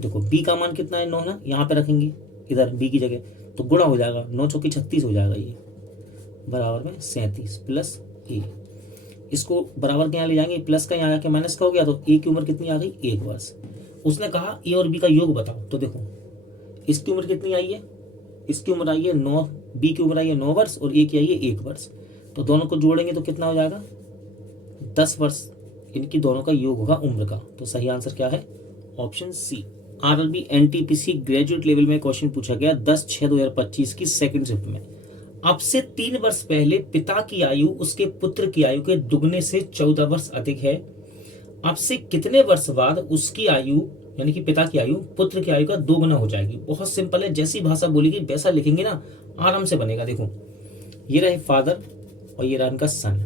देखो बी का मान कितना है, 9 ना, यहाँ पे रखेंगे इधर बी की जगह, तो गुणा हो जाएगा, 9 चौकी 36 हो जाएगा, ये बराबर में 37 प्लस ए। इसको बराबर के यहाँ ले जाएंगे, प्लस का यहाँ जाके माइनस का हो गया, तो ए की उम्र कितनी आ गई, 1 वर्ष। उसने कहा ए और बी का योग बताओ, तो देखो इसकी उम्र कितनी आई है, इसकी उम्र आई है 9, बी की उम्र आई है 9 वर्ष और ए की आई है 1 वर्ष। तो दोनों को जोड़ेंगे तो कितना हो जाएगा, 10 वर्ष। इनकी दोनों का योग होगा उम्र का। तो सही आंसर क्या है, option C. RRB NTPC graduate level में क्वेश्चन पूछा गया 10/6/2025 की सेकंड शिफ्ट में। अब से 3 वर्ष पहले पिता की आयु उसके पुत्र की आयु के दुगने से 14 वर्ष अधिक है। अब से कितने वर्ष बाद उसकी आयु, यानी कि पिता की आयु पुत्र की आयु का 2 गुना हो जाएगी। बहुत सिंपल है, जैसी भाषा बोलेगी वैसा लिखेंगे ना, आराम से बनेगा। देखो ये रहे फादर और ये रहा इनका सन।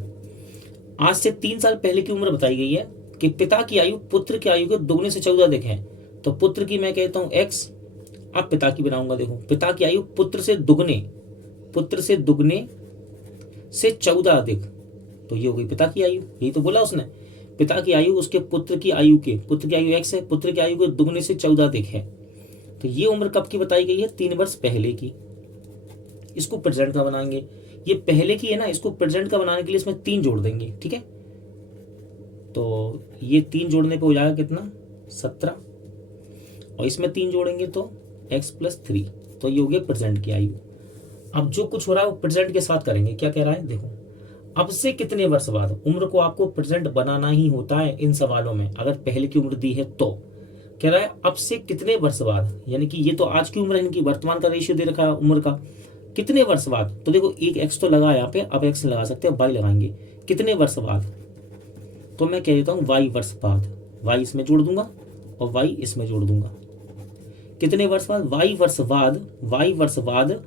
आज से 3 साल पहले की उम्र बताई गई है कि पिता की आयु पुत्र की आयु के दुगने से 14 अधिक है। तो पुत्र की मैं कहता हूं x, अब पिता की बनाऊंगा। देखो पिता की आयु पुत्र से दुगने से 14 अधिक, तो ये हो गई पिता की आयु। यही तो बोला उसने, पिता की आयु उसके पुत्र की आयु x है, पुत्र की आयु के दुगने से 14 अधिक है। तो ये उम्र कब की बताई गई है, 3 वर्ष पहले की। इसको प्रेजेंट का बनाएंगे, ये पहले की है ना, इसको प्रेजेंट का बनाने के लिए इसमें 3 जोड़ देंगे, ठीक है। तो ये 3 जोड़ने पे हो जाएगा कितना, 17, और इसमें 3 जोड़ेंगे तो x + 3, तो ये हो गया प्रेजेंट की आयु। अब जो कुछ हो रहा है वो प्रेजेंट के साथ करेंगे। क्या कह रहा है, देखो अब से कितने वर्ष बाद, उम्र को आपको प्रेजेंट बनाना ही होता है इन सवालों में, अगर पहले की उम्र दी है तो। कह रहा है अब से कितने वर्ष बाद, यानी कि ये तो आज की उम्र है इनकी, वर्तमान का रेशियो दे रखा है उम्र का, कितने वर्ष बाद। तो देखो एक x तो लगा यहाँ पे, अब x लगा सकते हैं, y लगाएंगे, कितने वर्ष बाद। तो मैं कह देता हूँ y वर्ष बाद, y इसमें जोड़ दूंगा और y इसमें जोड़ दूंगा। कितने वर्ष बाद, y वर्ष बाद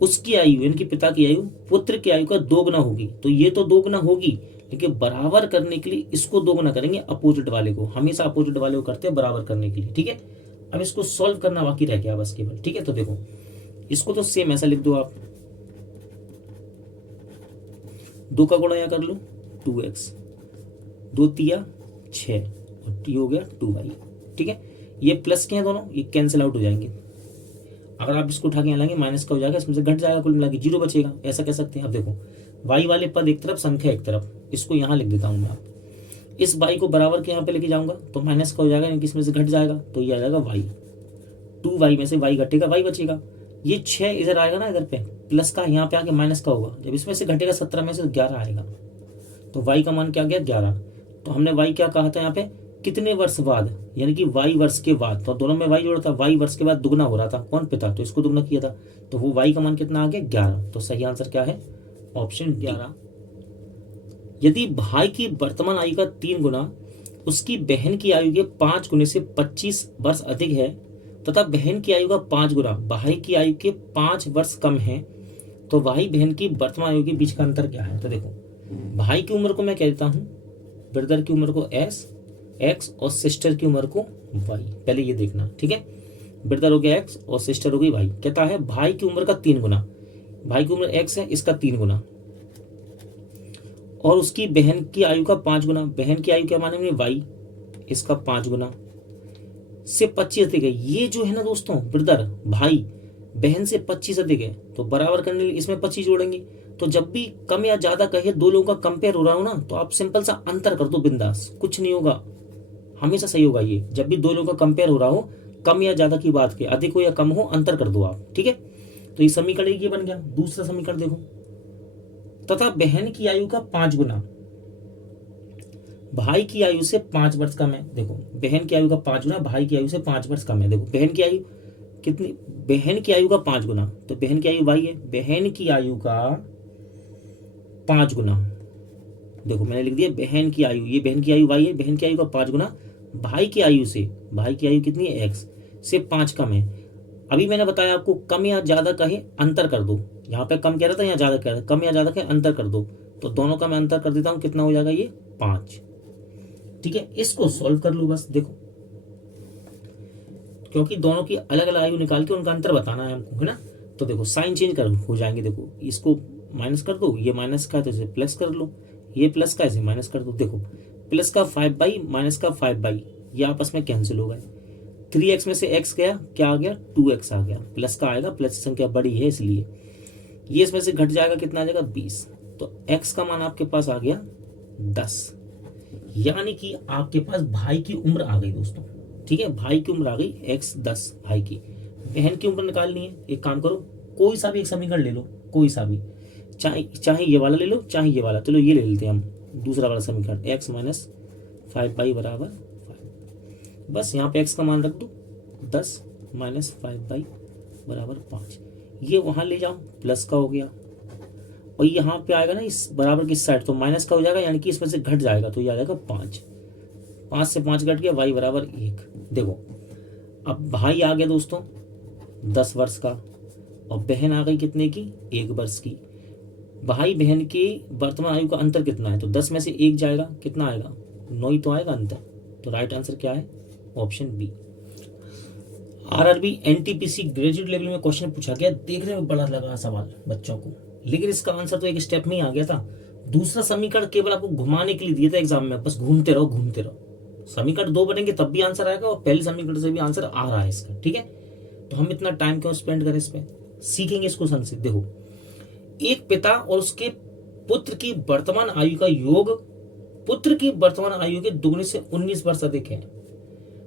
उसकी आयु, यानी कि पिता की आयु पुत्र की आयु का 2 गुना होगी। तो ये तो 2 गुना होगी, लेकिन बराबर करने के लिए इसको 2 गुना करेंगे, अपोजिट वाले को। हमेशा अपोजिट वाले को करते हैं बराबर करने के लिए, ठीक है। अब इसको सॉल्व करना बाकी रह गया बस केवल, ठीक है। तो देखो इसको तो सेम ऐसा लिख दो आप, 2 का गुणा यहाँ कर लो 2x, 2 तिया 6 और t हो गया 2y, ठीक है। ये प्लस के हैं दोनों, ये कैंसिल आउट हो जाएंगे। अगर आप इसको उठा के यहाँ लाएंगे माइनस का हो जाएगा, इसमें से घट जाएगा, कुल मिला के 0 बचेगा, ऐसा कह सकते हैं। अब देखो y वाले पद एक तरफ, संख्या एक तरफ, इसको यहाँ लिख देता हूँ मैं। आप इस y को बराबर के यहाँ पे लेके जाऊंगा तो माइनस का हो जाएगा, यानी कि इसमें से घट जाएगा, तो ये आ जाएगा y, 2y में से y घटेगा, y बचेगा। ये 6 इधर आएगा ना, इधर पे प्लस का, यहाँ पे आके माइनस का होगा, जब इसमें से घटेगा 17 में से 11 आएगा, तो y का मान क्या गया 11। तो हमने y क्या कहा था यहाँ पे, कितने वर्ष बाद, यानी कि y वर्ष के बाद, तो दोनों में y जोड़ा था, y वर्ष के बाद दुगना हो रहा था, कौन पिता, तो इसको दुगना किया था, तो वो y का मान कितना आ गया 11। तो सही आंसर क्या है, ऑप्शन 11। यदि भाई की वर्तमान आयु का 3 गुना उसकी बहन की आयु के 5 गुने से 25 वर्ष अधिक है तथा बहन की आयु का 5 गुना भाई की आयु के 5 वर्ष कम है, तो भाई बहन की वर्तमान आयु के बीच का अंतर क्या है? तो देखो, भाई की उम्र को मैं कह देता हूं, ब्रदर की उम्र को एस एक्स और सिस्टर की उम्र को वाई। पहले ये देखना, ठीक है। ब्रदर हो गया एक्स और सिस्टर हो गई वाई। कहता है भाई की उम्र का 3 गुना, भाई की उम्र एक्स है, इसका 3 गुना, और उसकी बहन की आयु का 5 गुना। बहन की आयु क्या माने हमने? वाई, इसका 5 गुना से 25 अधिक है। ये जो है ना दोस्तों, ब्रदर भाई बहन से 25 अधिक है, तो बराबर करने के लिए इसमें 25 जोड़ेंगे। तो जब भी कम या ज्यादा कहे, दो लोगों का कंपेयर हो रहा हो ना, तो आप सिंपल सा अंतर कर दो, बिंदास, कुछ नहीं होगा, हमेशा सही होगा ये। जब भी दो लोगों का कंपेयर हो रहा हो, कम या ज्यादा की बात के, अधिक हो या कम हो, अंतर कर दो आप, ठीक है। तो ये समीकरण ये बन गया। दूसरा समीकरण देखो, तथा बहन की आयु का 5 गुना भाई की आयु से 5 वर्ष कम है। देखो, बहन की आयु का 5 गुना भाई की आयु से 5 वर्ष कम है। देखो, बहन की आयु कितनी? बहन की आयु का 5 गुना, तो बहन की आयु वाई है, बहन की आयु का 5 गुना। देखो मैंने लिख दिया बहन की आयु, ये बहन की आयु वाई है, बहन की आयु का 5 गुना भाई की आयु से, भाई की आयु कितनी है? एक्स से 5 कम है। अभी मैंने बताया आपको, कम या ज्यादा कहे अंतर कर दो। यहाँ पे कम कह रहा था, यहाँ ज्यादा कह रहा था, कम या ज्यादा कहे अंतर कर दो, तो दोनों का मैं अंतर कर देता हूँ, कितना हो जाएगा ये? 5, ठीक है। इसको सॉल्व कर लो बस। देखो, क्योंकि दोनों की अलग अलग आयु निकाल के उनका अंतर बताना है हमको, है ना। तो देखो साइन चेंज कर हो जाएंगे। देखो, इसको माइनस कर दो, ये माइनस का है तो इसे प्लस कर लो, ये प्लस का इसे माइनस कर दो। देखो, प्लस का 5/, माइनस का 5/, ये आपस में कैंसिल हो गए। 3x में से x गया, क्या आ गया? 2x आ गया। प्लस का आएगा, प्लस की संख्या बड़ी है इसलिए। ये इसमें से घट जाएगा, कितना आ जाएगा? 20। तो x का मान आपके पास आ गया 10। यानी कि आपके पास भाई की उम्र आ गई दोस्तों, ठीक है। भाई की उम्र आ गई x 10 भाई की। बहन की उम्र निकालनी है। एक काम करो, कोई सा भी एक समीकरण ले लो, कोई सा भी, चाहे ये वाला ले लो, चाहे ये वाला। चलो ये ले लेते हैं हम, दूसरा वाला समीकरण, x माइनस 5/, बराबर 5। बस यहाँ पे x का मान रख दो, 10 माइनस 5/, बराबर 5। ये वहां ले जाओ, प्लस का हो गया, और यहाँ पे आएगा ना इस बराबर की साइड, तो माइनस का हो जाएगा, यानी कि इसमें से घट जाएगा, तो ये आ जाएगा 5। 5 से 5 घट गया, y बराबर 1। देखो, अब भाई आ गया दोस्तों 10 वर्ष का, और बहन आ गई कितने की? 1 वर्ष की। भाई बहन की वर्तमान आयु का अंतर कितना है? तो 10 में से 1 जाएगा, कितना आएगा? 9 ही तो आएगा अंतर। तो राइट आंसर क्या है? Option B. RRB NTPC graduate level में क्वेश्चन पूछा गया, देखने में बड़ा लगा सवाल बच्चों को, लेकिन इसका आंसर तो एक स्टेप में ही आ गया था। दूसरा समीकरण केवल आपको घुमाने के लिए दिया था एग्जाम में, बस घूमते रहो घूमते रहो। समीकरण 2 बनेंगे तब भी आंसर आएगा, और पहले समीकरण से भी आंसर आ रहा है इसका, ठीक है। तो हम इतना टाइम क्यों स्पेंड करें इस पे, सीखेंगे इसको सन से। देखो, एक पिता और उसके पुत्र की वर्तमान आयु का योग पुत्र की वर्तमान आयु के दुगने से 19 वर्ष अधिक है।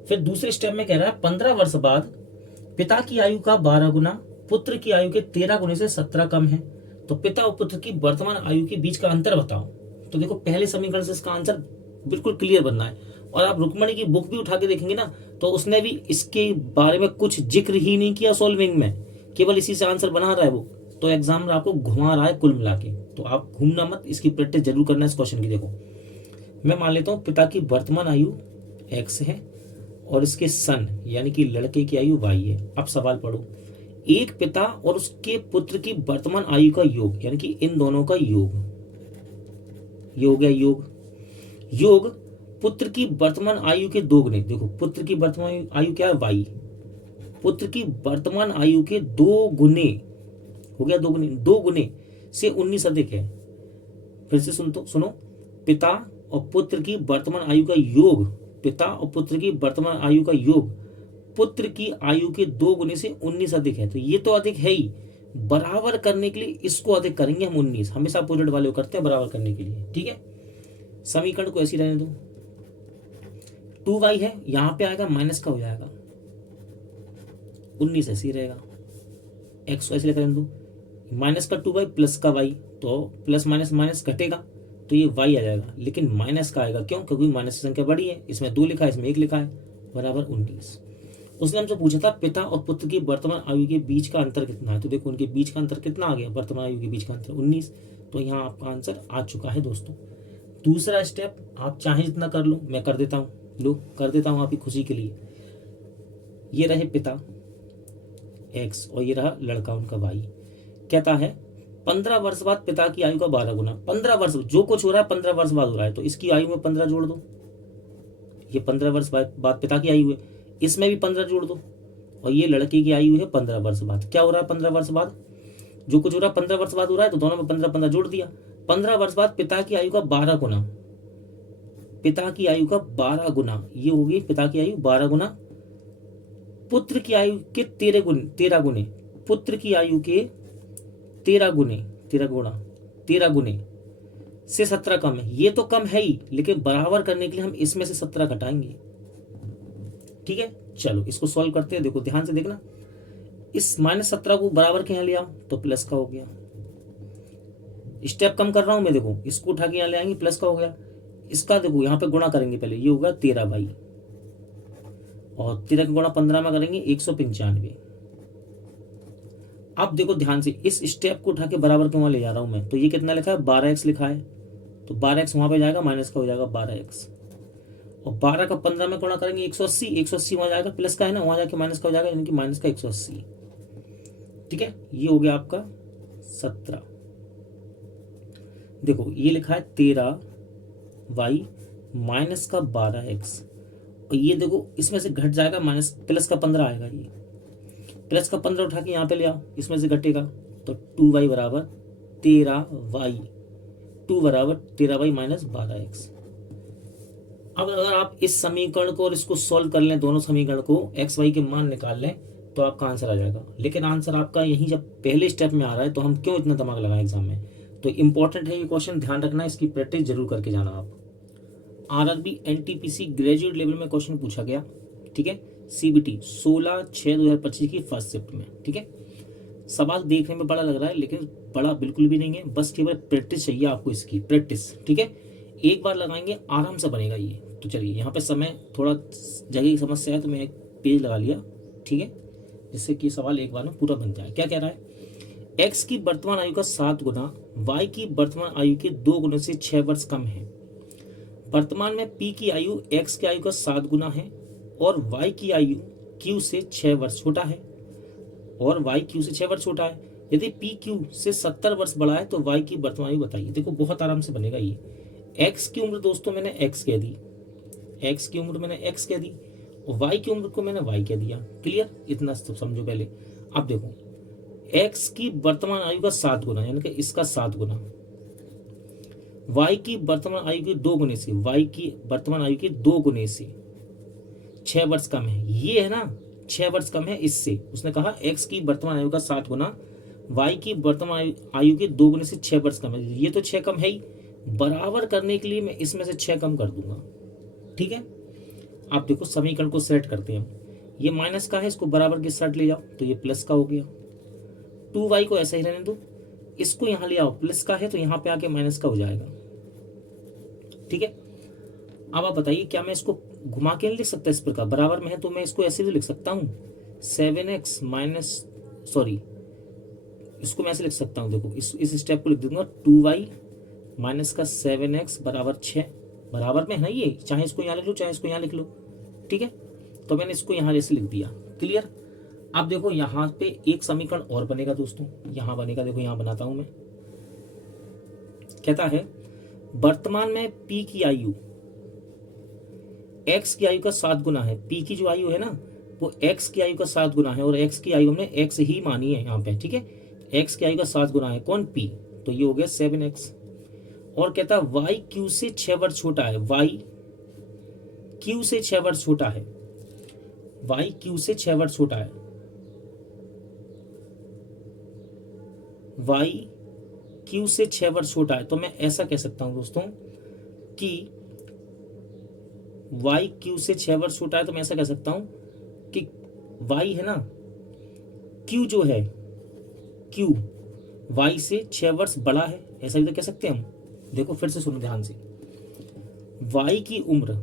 फिर दूसरे स्टेप में कह रहा है 15 वर्ष बाद पिता की आयु का 12 गुना पुत्र की आयु के 13 गुने से 17 कम है, तो पिता और पुत्र की वर्तमान आयु के बीच का अंतर बताओ। तो देखो, पहले समीकरण से इसका आंसर बिल्कुल क्लियर बनना है। और आप रुक्मणी की बुक भी उठा के देखेंगे ना, तो उसने भी इसके बारे में कुछ जिक्र ही नहीं किया सॉल्विंग में, केवल इसी से आंसर बना रहा है वो। तो एग्जाम में आपको घुमा रहा है कुल मिला के, तो आप घूमना मत, इसकी प्रैक्टिस जरूर करना है इस क्वेश्चन की। देखो, मैं मान लेता हूँ पिता की वर्तमान आयु x है और इसके सन यानी कि लड़के की आयु y है। अब सवाल पढ़ो, एक पिता और उसके पुत्र की वर्तमान आयु का योग, यानी कि इन दोनों का योग, ये हो गया योग। योग पुत्र की वर्तमान आयु के 2 गुने। देखो, पुत्र की वर्तमान आयु क्या है? y। पुत्र की वर्तमान आयु के 2 गुने हो गया, 2 गुने, 2 गुने से 19 अधिक है। फिर से सुनो, पिता और पुत्र की वर्तमान आयु का योग, पिता और पुत्र की वर्तमान आयु का योग पुत्र की आयु के 2 गुने से 19 अधिक है। तो ये तो अधिक है ही, बराबर करने के लिए इसको अधिक करेंगे हम 19। हमेशा अपोजिट वाले को करते हैं बराबर करने के लिए, ठीक है। समीकरण को ऐसे रहने दो, 2y है, यहां पे आएगा माइनस का हो जाएगा, 19 ऐसे ही रहेगा, x ऐसे लेकर रहने दो, माइनस का 2y प्लस का y, तो प्लस माइनस माइनस घटेगा, तो ये y आ जाएगा, लेकिन माइनस का आएगा, क्यों? क्योंकि माइनस की संख्या बड़ी है, इसमें 2 लिखा है, इसमें 1 लिखा है, बराबर 19। उसने हमसे पूछा था पिता और पुत्र की वर्तमान आयु के बीच का अंतर कितना है, तो देखो उनके बीच का अंतर कितना आ गया, वर्तमान आयु के बीच का अंतर 19। तो यहाँ आपका आंसर आ चुका है दोस्तों। दूसरा स्टेप आप चाहे जितना कर लो, मैं कर देता हूँ, लो कर देता हूँ आपकी खुशी के लिए। ये रहे पिता एक्स और ये रहा लड़का उनका वाई। कहता है 15 वर्ष बाद पिता की आयु का 12 गुना। 15 वर्ष जो कुछ हो रहा है 15 वर्ष बाद हो रहा है, तो इसकी आयु में 15 जोड़ दो। ये 15 वर्ष बाद पिता की आयु है, इसमें भी 15 जोड़ दो। और ये लड़के की आयु है 15 वर्ष बाद। क्या हो रहा है 15 वर्ष बाद? जो कुछ हो रहा है 15 वर्ष बाद हो रहा है, तो दोनों में 15 15 जोड़ दिया। 15 वर्ष बाद पिता की आयु का 12 गुना, पिता की आयु का 12 गुना, ये होगी पिता की आयु 12 गुना पुत्र की आयु के 13 गुने, पुत्र की आयु के 13 गुने, 13 गुने से 17 कम है। ये तो कम है ही, लेकिन बराबर करने के लिए हम इसमें से 17 घटाएंगे। ठीक है, चलो इसको सॉल्व करते हैं। देखो ध्यान से देखना, इस -17 को बराबर के यहाँ ले आओ तो प्लस का हो गया। स्टेप कम कर रहा हूं मैं, देखो इसको उठा के यहाँ ले आएंगे, प्लस का हो गया। इसका देखो यहाँ पे गुणा करेंगे पहले, ये होगा 13 बाई, और 13 का गुणा 15 में करेंगे 195। अब देखो ध्यान से, इस स्टेप को उठा के बराबर के वहां ले जा रहा हूं मैं, तो ये कितना लिखा है 12x लिखा है, तो 12x वहां पे जाएगा, माइनस का हो जाएगा 12x, और 12 का 15 में गुणा करेंगे 180, 180 वहां जाएगा, प्लस का है ना, वहां जाके माइनस का हो जाएगा, यानी कि माइनस का 180। ठीक है, ये हो गया आपका 17। देखो ये लिखा है 13y माइनस का 12x, और ये देखो इसमें से घट जाएगा, माइनस प्लस का 15 आएगा, ये प्लस का 15 उठा के यहाँ पे ले आओ, इसमें से घटेगा, तो 2y बराबर 13y, 2 बराबर 13y माइनस 12x। अब अगर आप इस समीकरण को और इसको सॉल्व कर लें, दोनों समीकरण को एक्स वाई के मान निकाल लें, तो आपका आंसर आ जाएगा। लेकिन आंसर आपका यही जब पहले स्टेप में आ रहा है, तो हम क्यों इतना दिमाग लगाएं एग्जाम में? तो इंपॉर्टेंट है ये क्वेश्चन, ध्यान रखना, इसकी प्रैक्टिस जरूर करके जाना आप। आरआरबी एनटीपीसी ग्रेजुएट लेवल में क्वेश्चन पूछा गया। ठीक है, सीबीटी 16/6/2025 की फर्स्ट शिफ्ट में। ठीक है, सवाल देखने में बड़ा लग रहा है, लेकिन बड़ा बिल्कुल भी नहीं है, बस केवल प्रैक्टिस चाहिए आपको, इसकी प्रैक्टिस। ठीक है, एक बार लगाएंगे आराम से बनेगा ये। तो चलिए, यहाँ पे समय थोड़ा जगह की समस्या है, तो मैं एक पेज लगा लिया। ठीक है, जिससे कि सवाल एक बार में पूरा बन जाए। क्या कह रहा है? एक्स की वर्तमान आयु का 7 गुना वाई की वर्तमान आयु के 2 गुने से 6 वर्ष कम है। वर्तमान में पी की आयु एक्स की आयु का 7 गुना है, और वाई की आयु क्यू से 6 वर्ष छोटा है, और वाई क्यू से 6 वर्ष छोटा है। यदि पी क्यू से 70 वर्ष बड़ा है, तो वाई की वर्तमान आयु बताइए। देखो बहुत आराम से बनेगा ये। एक्स की उम्र दोस्तों मैंने एक्स कह दी, एक्स की उम्र मैंने एक्स कह दी, और वाई की उम्र को मैंने वाई कह दिया। क्लियर? इतना सब समझो पहले। अब देखो, एक्स की वर्तमान आयु का 7 गुना, यानी कि इसका 7 गुना, वाई की वर्तमान आयु के 2 गुने से, वाई की वर्तमान आयु के 2 गुने से 6 वर्ष कम है। ये है ना, 6 वर्ष कम है इससे। उसने कहा एक्स की वर्तमान आयु का 7 गुना वाई की वर्तमान आयु के 2 गुने से 6 वर्ष कम है। ये तो 6 कम है ही, बराबर करने के लिए मैं इसमें से 6 कम कर दूंगा। ठीक है, आप देखो समीकरण को सेट करते हैं। ये माइनस का है, इसको बराबर के साथ ले जाओ, तो ये प्लस का हो गया। 2y को ऐसा ही रहने दो, इसको यहां ले आओ, प्लस का है तो यहां पे आके माइनस का हो जाएगा। ठीक है, अब आप बताइए, क्या मैं इसको घुमा के नहीं लिख सकता इस प्रकार? बराबर में है तो मैं इसको ऐसे भी लिख सकता हूँ, 7x माइनस, सॉरी, इसको मैं ऐसे लिख सकता हूँ। देखो इस स्टेप को लिख दूंगा, 2y माइनस का 7x बराबर 6। बराबर में है ना ये, चाहे इसको यहाँ लिख लो, चाहे इसको यहाँ लिख लो। ठीक है, तो मैंने इसको यहाँ जैसे लिख दिया। क्लियर? अब देखो यहाँ पे एक समीकरण और बनेगा दोस्तों, यहाँ बनेगा। देखो यहाँ बनाता हूं मैं। कहता है वर्तमान में P की आयु X की आयु का 7 गुना है। P की जो आयु है ना, वो X की आयु का 7 गुना है, और X की आयु हमने X ही मानी है यहाँ पे। ठीक है, X की आयु का 7 गुना है कौन? P, तो ये हो गया 7x। और कहता है Y Q से 6 वर्ष छोटा है, Y Q से 6 वर्ष छोटा है, Y Q से 6 वर्ष छोटा है, y q से 6 वर्ष छोटा है। तो मैं ऐसा कह सकता हूं दोस्तों कि y q से 6 वर्ष छोटा है, तो मैं ऐसा कह सकता हूं कि y है ना, q जो है, q y से 6 वर्ष बड़ा है, ऐसा भी तो कह सकते हैं हम। देखो फिर से सुनो ध्यान से, y की उम्र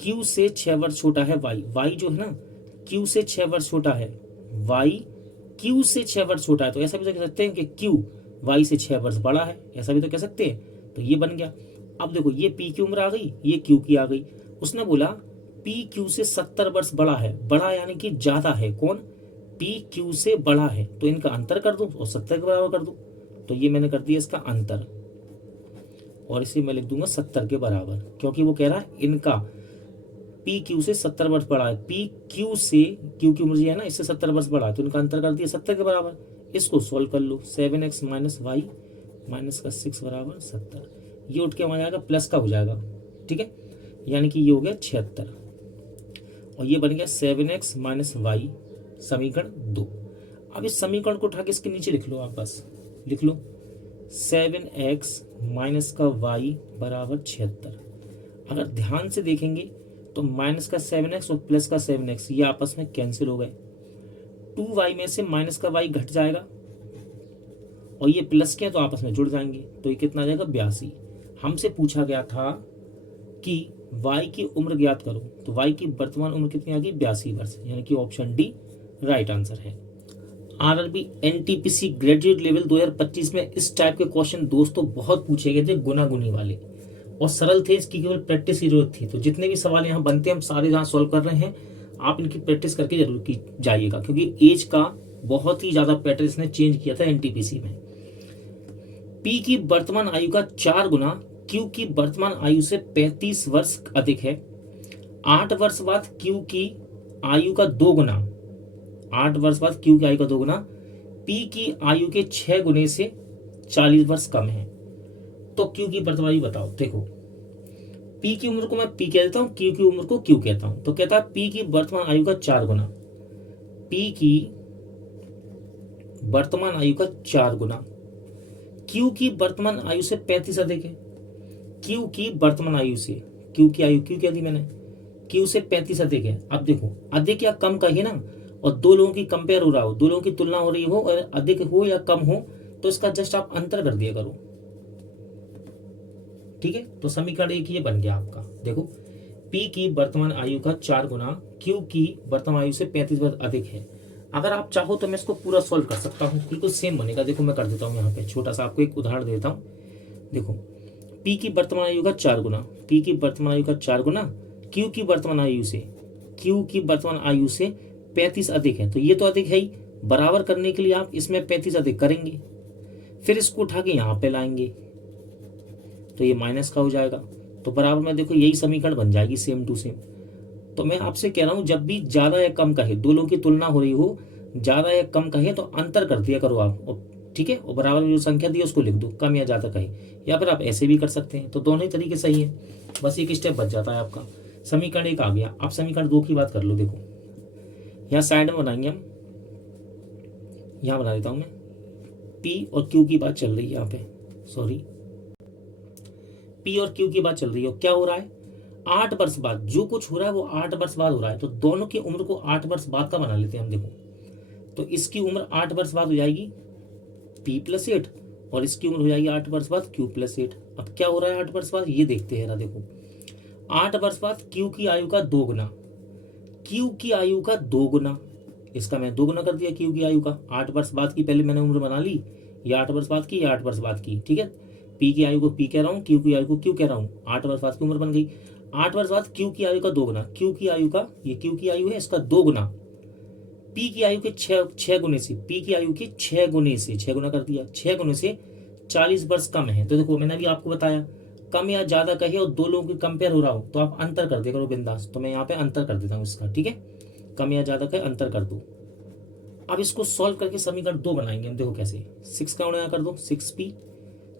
q से 6 वर्ष छोटा है, y जो है ना q से 6 वर्ष छोटा है, y q से 6 वर्ष छोटा है, तो ऐसा भी तो कह सकते हैं कि q y से 6 वर्ष बड़ा है, ऐसा भी तो कह सकते हैं। तो ये बन गया। अब देखो ये पी की उम्र आ गई, ये क्यू की आ गई। उसने बोला पी क्यू से 70 वर्ष बड़ा है, बड़ा यानी कि ज्यादा है, कौन, पी क्यू से बड़ा है, तो इनका अंतर कर दूं और 70 के बराबर कर दूं। तो ये मैंने कर दिया इसका अंतर, और इसे मैं लिख दूंगा 70 के बराबर, क्योंकि वो कह रहा है इनका पी क्यू से 70 वर्ष बड़ा है, पी क्यू से, क्यू की उम्र है ना, इससे 70 वर्ष बड़ा है, तो इनका अंतर कर दिया 70 के बराबर। इसको सोल्व कर लो, 7x माइनस वाई माइनस का 6 बराबर 70, ये उठ के वहां जाएगा प्लस का हो जाएगा, ठीक है, यानी कि ये हो गया 76, और ये बन गया 7x माइनस वाई समीकरण 2। अब इस समीकरण को उठा के इसके नीचे लिख लो, आप बस लिख लो 7x माइनस का y बराबर 76। अगर ध्यान से देखेंगे तो माइनस का 7x और प्लस का 7x ये आपस में कैंसिल हो गए, 2y में से माइनस का y घट जाएगा और ये प्लस के तो आपस में जुड़ जाएंगे, तो ये कितना आ जाएगा 82। हमसे पूछा गया था कि y की उम्र ज्ञात करो, तो y की वर्तमान उम्र कितनी आ गई 82 वर्ष, यानी कि ऑप्शन डी राइट आंसर है। आरआरबी एनटीपीसी ग्रेजुएट लेवल 2025 में इस टाइप के क्वेश्चन दोस्तों बहुत पूछे गए थे, गुना गुनी वाले, और सरल थे, इसकी केवल प्रैक्टिस की जरूरत थी। तो जितने भी सवाल यहाँ बनते हैं हम सारे जहाँ सॉल्व कर रहे हैं, आप इनकी प्रैक्टिस करके जरूर की जाइएगा, क्योंकि एज का बहुत ही ज्यादा पैटर्न इसने चेंज किया था एनटीपीसी में। पी की वर्तमान आयु का 4 गुना क्यू की वर्तमान आयु से 35 वर्ष अधिक है। 8 वर्ष बाद क्यू की आयु का 2 गुना, 8 वर्ष बाद क्यू की आयु का 2 गुना पी की आयु के 6 गुने से 40 वर्ष कम है, तो क्यू की वर्तमान आयु बताओ। देखो पी की उम्र को मैं पी कह देता हूं, क्यू की उम्र को क्यू कहता हूं, तो कहता है पी की वर्तमान आयु का 4 गुना, पी की वर्तमान आयु का 4 गुना क्यू की वर्तमान आयु से 35 अधिक है। क्यू की वर्तमान आयु से, क्यू की आयु क्यू कह दी मैंने, क्यू से 35 अधिक है। अब देखो अधिक या कम कहिए ना, और दो लोगों की कंपेयर हो रहा हो, दो लोगों की तुलना हो रही हो, और अधिक हो या कम हो, तो इसका जस्ट आप अंतर कर दिया करो, ठीक है। तो समीकरण एक ये बन गया आपका। देखो पी की वर्तमान आयु का 4 गुना क्यू की वर्तमान आयु से 35 वर्ष अधिक है। अगर आप चाहो तो मैं इसको पूरा सॉल्व कर सकता हूँ, बिल्कुल सेम बनेगा। देखो मैं कर देता हूँ यहाँ पे छोटा सा आपको एक उदाहरण देता हूँ। देखो पी की वर्तमान आयु का 4 गुना, पी की वर्तमान आयु का 4 गुना क्यू की वर्तमान आयु से, क्यू की वर्तमान आयु से 35 अधिक है, तो ये तो अधिक है ही, बराबर करने के लिए आप इसमें 35 अधिक करेंगे, फिर इसको उठा के यहाँ पे लाएंगे, तो ये माइनस का हो जाएगा, तो बराबर में देखो यही समीकरण बन जाएगी सेम टू सेम। तो मैं आपसे कह रहा हूं जब भी ज्यादा या कम कहे, दो लोगों की तुलना हो रही हो, ज्यादा या कम कहे तो अंतर कर दिया करो आप, और ठीक है, और बराबर में जो संख्या दी है उसको लिख दो, कम या ज्यादा कहे, या फिर आप ऐसे भी कर सकते हैं। तो दोनों ही तरीके सही है, बस एक स्टेप बच जाता है आपका। समीकरण एक आ गया। आप समीकरण 2 की बात कर लो। देखो यहाँ साइड में बनाएंगे हम, यहाँ बना देता हूं मैं, पी और क्यू की बात चल रही है यहाँ पे, सॉरी पी और क्यू की बात चल रही है। क्या हो रहा है, 8 वर्ष बाद जो कुछ हो रहा है वो 8 वर्ष बाद हो रहा है, तो दोनों की उम्र को 8 वर्ष बाद का बना लेते हैं हम। देखो तो इसकी उम्र 8 वर्ष बाद हो जाएगी P प्लस 8, और इसकी उम्र हो जाएगी 8 वर्ष बाद Q प्लस 8। अब क्या हो रहा है 8 वर्ष बाद, ये देखते हैं ना। देखो 8 वर्ष बाद Q की आयु का 2 गुना, Q की आयु का 2 गुना, इसका मैं 2 गुना कर दिया Q की आयु का। 8 वर्ष बाद की पहले मैंने उम्र बना ली, ये 8 वर्ष बाद की, ये 8 वर्ष बाद की, ठीक है। P की आयु को P कह रहा हूँ, Q की आयु को Q कह रहा हूँ, 8 वर्ष बाद की उम्र बन गई। 8 वर्ष बाद Q की आयु का 2 गुना, Q की आयु का, ये Q की आयु है, इसका 2 गुना P की आयु के 6 गुने से, P की आयु के 6 गुने से, 6 गुना कर दिया, 6 गुने से 40 वर्ष कम है। तो देखो मैंने अभी आपको बताया, कम या ज्यादा कहिए और दो लोगों की कंपेयर हो रहा हो तो आप अंतर कर दे करो बिंदास। तो मैं यहाँ पे अंतर कर देता हूँ इसका, ठीक है, कम या ज्यादा कहे अंतर कर दो। अब इसको सॉल्व करके समीकरण 2 बनाएंगे हम। देखो कैसे, 6 का गुणा कर दो, 6P,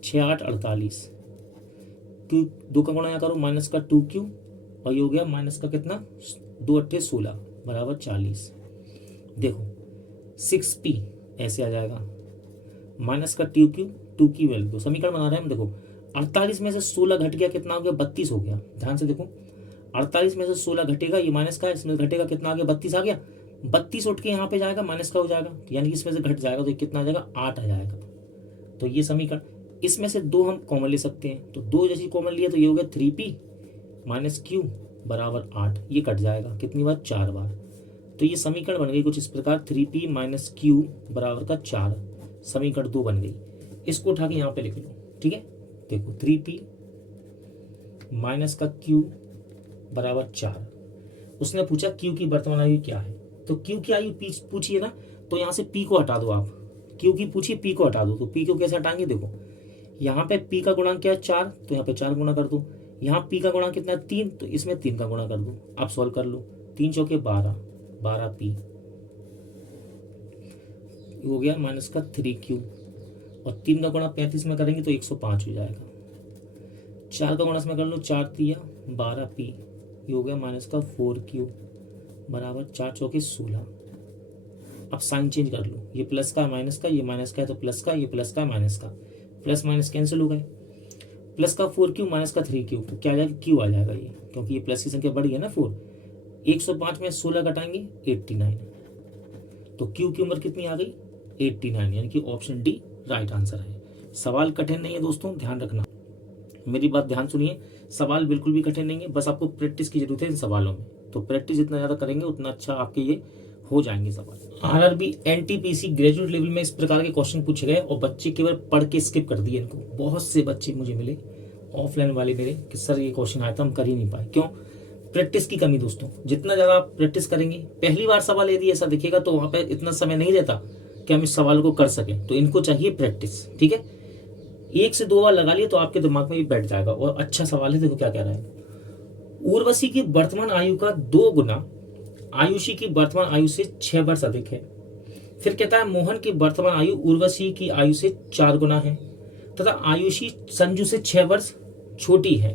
6 8 48, Q 2 का गुणा करो, माइनस का 2Q, और ये हो गया माइनस का कितना, 2 8 16 बराबर 40। देखो 6P ऐसे आ जाएगा, माइनस का 2Q, 2 की वैल्यू, तो समीकरण बना रहे हैं हम। देखो 48 में से 16 घट गया, कितना हो गया, 32 हो गया। ध्यान से देखो 48 में से 16 घटेगा, ये माइनस का है, इसमें घटेगा, कितना आ गया, 32 आ गया। 32 उठ के यहाँ पे जाएगा, माइनस का हो जाएगा, यानी कि इसमें से घट जाएगा, तो कितना आ जाएगा, 8 आ जाएगा। तो ये समीकरण, इसमें से 2 हम कॉमन ले सकते हैं, तो 2 जैसी कॉमन लिया तो ये हो गया 3P माइनस Q बराबर 8, ये कट जाएगा कितनी बार, 4 बार। तो ये समीकरण बन गई कुछ इस प्रकार, 3P माइनस Q बराबर का 4, समीकरण 2 बन गई। इसको उठा के यहाँ पे लिख लो, ठीक है। देखो 3P माइनस का क्यू बराबर 4। उसने पूछा क्यू की वर्तमान आयु क्या है, तो क्यू की आयु पूछिए ना, तो यहाँ से पी को हटा दो आप, क्यू की पूछिए पी को हटा दो, तो पी को कैसे हटाएंगे, देखो यहाँ पे पी का गुणांक क्या है 4, तो यहाँ पे 4 गुणा कर दो, यहाँ पी का गुणांक कितना है 3, तो इसमें 3 का गुणा कर दो। आप सॉल्व कर लो, 3 चौके 12, 12 पी हो गया माइनस का 3 क्यू, और 3 का गुणा 35 में करेंगे तो 105 हो जाएगा। 4 का गुणा इसमें कर लो, 4 तिया 12 पी, ये हो गया माइनस का 4 क्यू बराबर 4 चौके 16। अब साइन चेंज कर लो, ये प्लस का माइनस का, ये माइनस का है तो प्लस का, ये प्लस का माइनस का, प्लस माइनस कैंसिल हो गए। प्लस का 4 क्यू माइनस का 3 क्यू, तो क्या आ जाएगा क्यू आ जाएगा ये, क्योंकि ये प्लस की संख्या बढ़ी है ना 4। 105 में 16 घटाएंगे 89, तो क्यू की उम्र कितनी आ गई 89, यानी कि ऑप्शन डी राइट आंसर है। सवाल कठिन नहीं है दोस्तों, ध्यान रखना, मेरी बात ध्यान सुनिए, सवाल बिल्कुल भी कठिन नहीं है, बस आपको प्रैक्टिस की जरूरत है इन सवालों में। तो प्रैक्टिस जितना ज़्यादा करेंगे उतना अच्छा आपके ये हो जाएंगे सवाल। आरआरबी एनटीपीसी ग्रेजुएट लेवल में इस प्रकार के क्वेश्चन पूछे गए और बच्चे केवल पढ़ के स्किप कर दिए इनको। बहुत से बच्चे मुझे मिले ऑफलाइन वाले मेरे कि सर ये क्वेश्चन आया था हम कर ही नहीं पाए, क्यों, प्रैक्टिस की कमी दोस्तों। जितना ज़्यादा आप प्रैक्टिस करेंगे, पहली बार सवाल यदि ऐसा दिखेगा तो वहाँ पर इतना समय नहीं रहता कि हम इस सवाल को कर सकें, तो इनको चाहिए प्रैक्टिस, ठीक है। 1 से 2 बार लगा लिए तो आपके दिमाग में भी बैठ जाएगा। और अच्छा सवाल है, देखो क्या कह रहा है, उर्वशी की वर्तमान आयु का 2 गुना आयुषी की वर्तमान आयु से 6 वर्ष अधिक है। फिर कहता है मोहन की वर्तमान आयु उर्वशी की आयु से 4 गुना है तथा आयुषी संजू से 6 वर्ष छोटी है।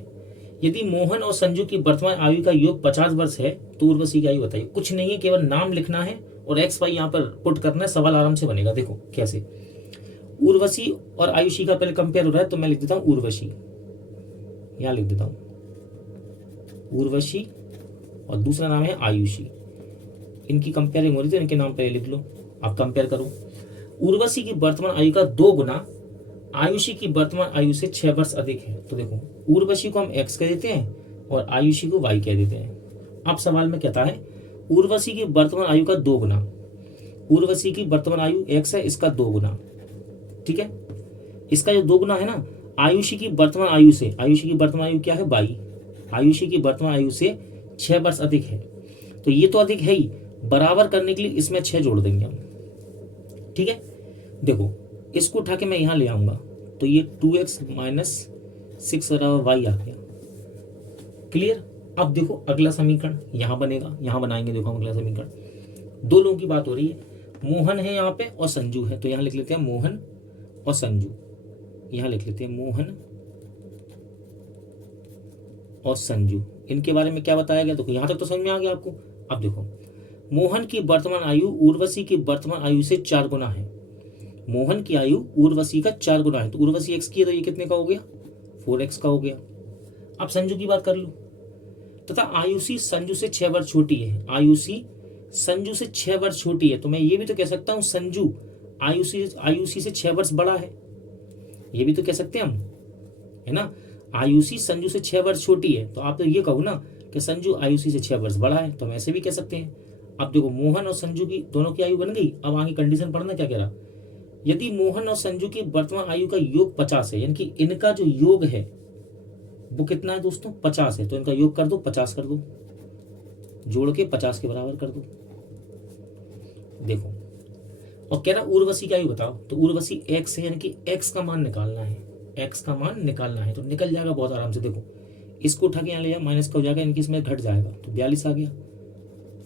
यदि मोहन और संजू की वर्तमान आयु का योग 50 वर्ष है तो उर्वशी की आयु बताइए। कुछ नहीं है, केवल नाम लिखना है और एक्स वाई यहाँ पर पुट करना है, सवाल आराम से बनेगा। देखो कैसे, उर्वशी और आयुषी का पहले कंपेयर हो रहा है, तो मैं लिख देता हूँ उर्वशी, यहाँ लिख देता हूँ उर्वशी, और दूसरा नाम है आयुषी। इनकी कंपेयरिंग हो रही थी, इनके नाम पहले लिख लो, आप कंपेयर करो। उर्वशी की वर्तमान आयु का 2 गुना आयुषी की वर्तमान आयु से 6 वर्ष अधिक है। तो देखो उर्वशी को हम x कह देते हैं और आयुषी को y कह देते हैं। अब सवाल में कहता है उर्वशी की वर्तमान आयु का 2 गुना, उर्वशी की वर्तमान आयु x है, इसका 2 गुना, ठीक है। इसका जो 2 गुना है ना आयुषी की वर्तमान आयु से, आयुषी की वर्तमान आयु क्या है 22, आयुषी की वर्तमान आयु से 6 वर्ष अधिक है, तो ये तो अधिक है ही, बराबर करने के लिए इसमें 6 जोड़ देंगे हम, ठीक है। देखो इसको उठा के मैं यहाँ ले आऊंगा तो ये 2x माइनस 6 बराबर y आ गया, क्लियर। अब देखो अगला समीकरण यहाँ बनेगा, यहाँ बनाएंगे, देखो अगला समीकरण। 2 लोगों की बात हो रही है, मोहन है यहाँ पे और संजू है, तो यहाँ लिख लेते हैं मोहन और संजू, यहाँ लिख लेते हैं मोहन और संजू। इनके बारे में क्या बताया गया, देखो यहाँ तक तो समझ में आ गया आपको। अब देखो मोहन की वर्तमान आयु उर्वशी की वर्तमान आयु से 4 गुना है, मोहन की आयु उर्वशी का 4 गुना है, तो उर्वशी x की है तो ये कितने का हो गया 4x का हो गया। अब संजू की बात कर लो, तथा आयुषी संजू से 6 वर्ष छोटी है, आयुषी संजू से 6 वर्ष छोटी है, तो मैं ये भी तो कह सकता हूँ संजू आयुषी से 6 वर्ष बड़ा है, ये भी तो कह सकते हैं हम, है ना। आयुषी संजू से 6 वर्ष छोटी है, तो आप तो ये कहो ना कि संजू आयुषी से 6 वर्ष बड़ा है, तो हम ऐसे भी कह सकते हैं। अब देखो मोहन और संजू की दोनों की आयु बन गई। अब आगे कंडीशन पढ़ना क्या कह रहा, यदि मोहन और संजू की वर्तमान आयु का योग 50 है, यानी कि इनका जो योग है वो कितना है दोस्तों 50 है, तो इनका योग कर दो 50 कर दो, जोड़ के 50 के बराबर कर दो। देखो और कह रहा उर्वशी की आयु बताओ, तो उर्वशी x है, यानी कि x का मान निकालना है, x का मान निकालना है, तो निकल जाएगा बहुत आराम से। देखो इसको उठा के यहाँ ले जाओ, माइनस का हो जाएगा, इनकी इसमें घट जाएगा, तो 42 आ गया।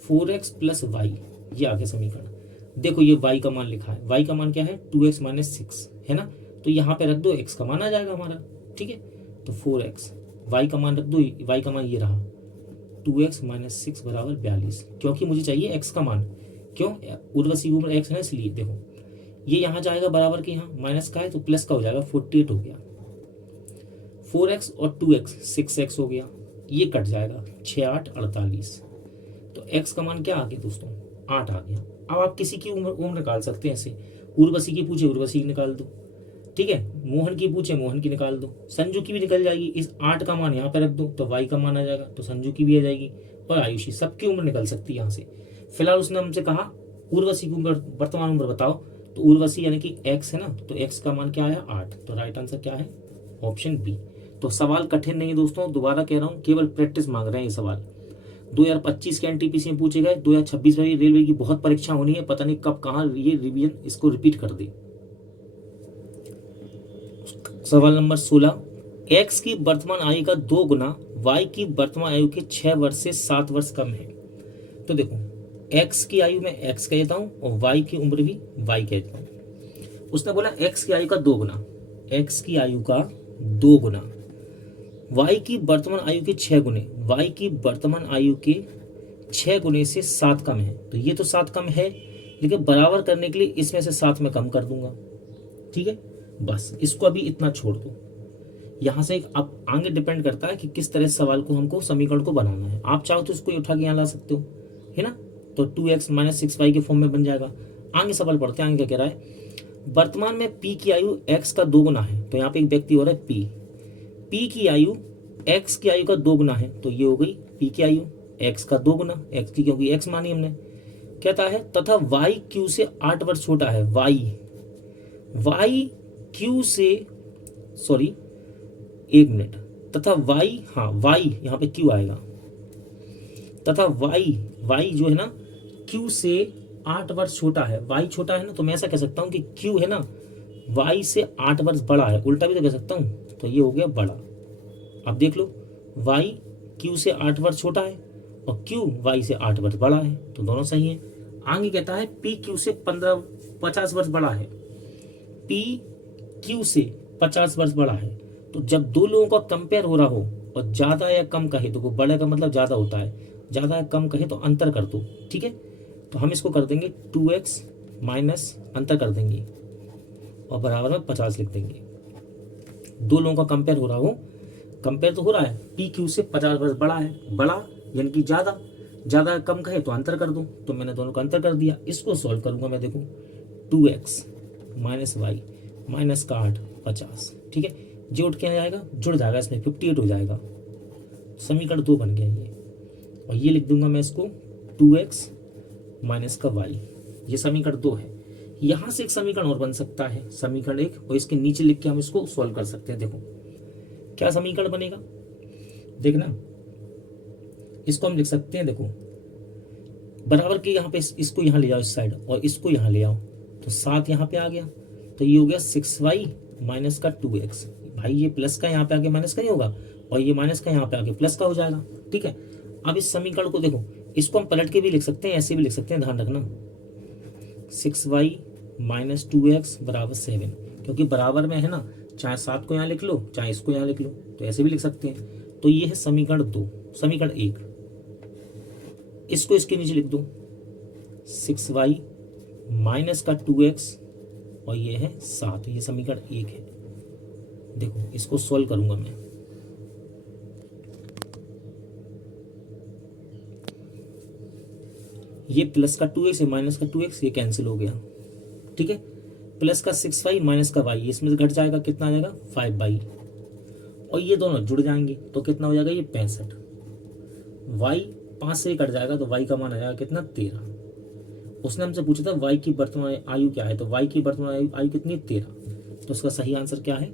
4x प्लस y, ये आ गया समीकरण। देखो ये y का मान लिखा है, y का मान क्या है 2x माइनस 6 है ना, तो यहाँ पे रख दो x का मान आ जाएगा हमारा, ठीक है। तो 4x, y का मान रख दो, y का मान ये रहा 2x माइनस 6 बराबर 42, क्योंकि मुझे चाहिए x का मान, क्यों उर्वशी की उम्र x है ना, इसलिए। देखो ये यहाँ जाएगा बराबर के, यहाँ माइनस का है तो प्लस का हो जाएगा, 48 हो गया। 4x और 2x 6x हो गया, ये कट जाएगा, 6 8 48, तो x का मान क्या आ गया दोस्तों 8 आ गया। अब आप किसी की उम्र निकाल सकते हैं ऐसे, उर्वशी की पूछे उर्वशी की निकाल दो, ठीक है, मोहन की पूछे मोहन की निकाल दो, संजू की भी निकल जाएगी, इस 8 का मान यहाँ पे रख दो तो y का मान आ जाएगा, तो संजू की भी आ जाएगी, और आयुषी सबकी उम्र निकल सकती है यहाँ से। फिलहाल उसने हमसे कहा उर्वशी की उम्र वर्तमान उम्र बताओ, तो उर्वशी यानी कि x है ना, तो x का मान क्या आया 8, तो राइट आंसर क्या है ऑप्शन बी। तो सवाल कठिन नहीं है दोस्तों, दोबारा कह रहा हूँ, केवल प्रैक्टिस मांग रहे हैं ये सवाल। 2025 के एनटीपीसी में पूछे गए, 2026 में भी रेलवे की बहुत परीक्षा होनी है, पता नहीं कब कहाँ ये रिवीजन इसको रिपीट कर दे। सवाल नंबर 16, एक्स की वर्तमान आयु का 2 गुना वाई की वर्तमान आयु के 6 वर्ष से 7 वर्ष कम है। तो देखो, एक्स की आयु में एक्स कह देता हूं और वाई की उम्र भी वाई कह देता हूं। उसने बोला एक्स की आयु का 2 गुना, एक्स की आयु का 2 गुना, वाई की वर्तमान आयु के 6 गुने, वाई की वर्तमान आयु के 6 गुने से 7 कम है। तो ये तो 7 कम है, लेकिन बराबर करने के लिए इसमें से 7 में कम कर दूंगा। ठीक है, बस इसको अभी इतना छोड़ दो। यहां से अब आगे डिपेंड करता है कि किस तरह सवाल को हमको समीकरण को बनाना है। आप चाहो तो इसको उठा के यहाँ ला सकते हो, है ना। तो 2x - 6y के फॉर्म में बन जाएगा। आगे सवाल पढ़ते हैं, आगे क्या कह रहा है। वर्तमान में p की आयु x का 2 गुना है, तो यहाँ पे एक व्यक्ति हो रहा है p की आयु x की आयु का 2 गुना है, तो ये हो गई p की आयु x का 2 गुना, x की क्योंकि x मानी हमने। कहता है तथा y q से 8 वर्ष छोटा है, y q से, सॉरी एक मिनट, तथा y, हाँ y यहाँ पे q आएगा, तथा y जो है ना q से 8 वर्ष छोटा है, y छोटा है ना, तो मैं ऐसा कह सकता हूँ कि q है ना y से 8 वर्ष बड़ा है, उल्टा भी तो कह सकता हूँ, तो ये हो गया बड़ा। अब देख लो, y q से 8 वर्ष छोटा है और q y से 8 वर्ष बड़ा है, तो दोनों सही है। आगे कहता है p q से 50 वर्ष बड़ा है, p q से 50 वर्ष बड़ा है। तो जब दो लोगों का कंपेयर हो रहा हो और ज्यादा या कम कहे, तो बड़े का मतलब ज्यादा होता है, ज्यादा या कम कहे तो अंतर कर दो। ठीक है, तो हम इसको कर देंगे 2x माइनस अंतर कर देंगे और बराबर में 50 लिख देंगे। दो लोगों का कंपेयर हो रहा हो, कंपेयर तो हो रहा है, पी क्यू से 50 वर्ष बड़ा है, बड़ा यानी कि ज्यादा, ज्यादा कम कहे तो अंतर कर दो, तो मैंने दोनों का अंतर कर दिया। इसको सॉल्व करूंगा मैं, देखो 2x माइनस वाई माइनस का 8 50, ठीक है, जोड़ क्या जाएगा, जुड़ जाएगा, इसमें 58 हो जाएगा। समीकरण 2 बन गया ये, और ये लिख दूंगा मैं इसको 2x माइनस का y, ये समीकरण 2 है। यहां से एक समीकरण और बन सकता है, समीकरण 1, और इसके नीचे लिख के हम इसको सॉल्व कर सकते हैं। देखो क्या समीकरण बनेगा, देखना, इसको हम लिख सकते हैं, देखो बराबर के यहाँ पे इसको यहाँ ले जाओ इस साइड और इसको यहाँ ले आओ, तो 7 यहाँ पे आ गया, तो ये हो गया 6y माइनस का 2x। भाई ये प्लस का यहाँ पे आगे माइनस का नहीं होगा, और ये माइनस का यहाँ पे आगे प्लस का हो जाएगा। ठीक है, अब इस समीकरण को देखो, इसको हम पलट के भी लिख सकते हैं, ऐसे भी लिख सकते हैं, ध्यान रखना 6y माइनस 2x बराबर 7, क्योंकि बराबर में है ना, चाहे 7 को यहाँ लिख लो चाहे इसको यहाँ लिख लो, तो ऐसे भी लिख सकते हैं। तो ये है समीकरण 2। समीकरण 1, इसको इसके नीचे लिख दो 6y माइनस का 2x और ये है 7, ये समीकरण 1 है। देखो इसको सॉल्व करूंगा मैं, ये प्लस का 2x है माइनस का 2x, ये कैंसिल हो गया। ठीक है, प्लस का 6y माइनस का y, इसमें से घट जाएगा, कितना आ जाएगा 5y, और ये दोनों जुड़ जाएंगे तो कितना हो जाएगा, ये 65। y 5 से कट जाएगा तो y का मान आ जाएगा कितना 13। उसने हमसे पूछा था y की वर्तमान आयु क्या है, तो y की वर्तमान आयु कितनी 13, तो उसका सही आंसर क्या है,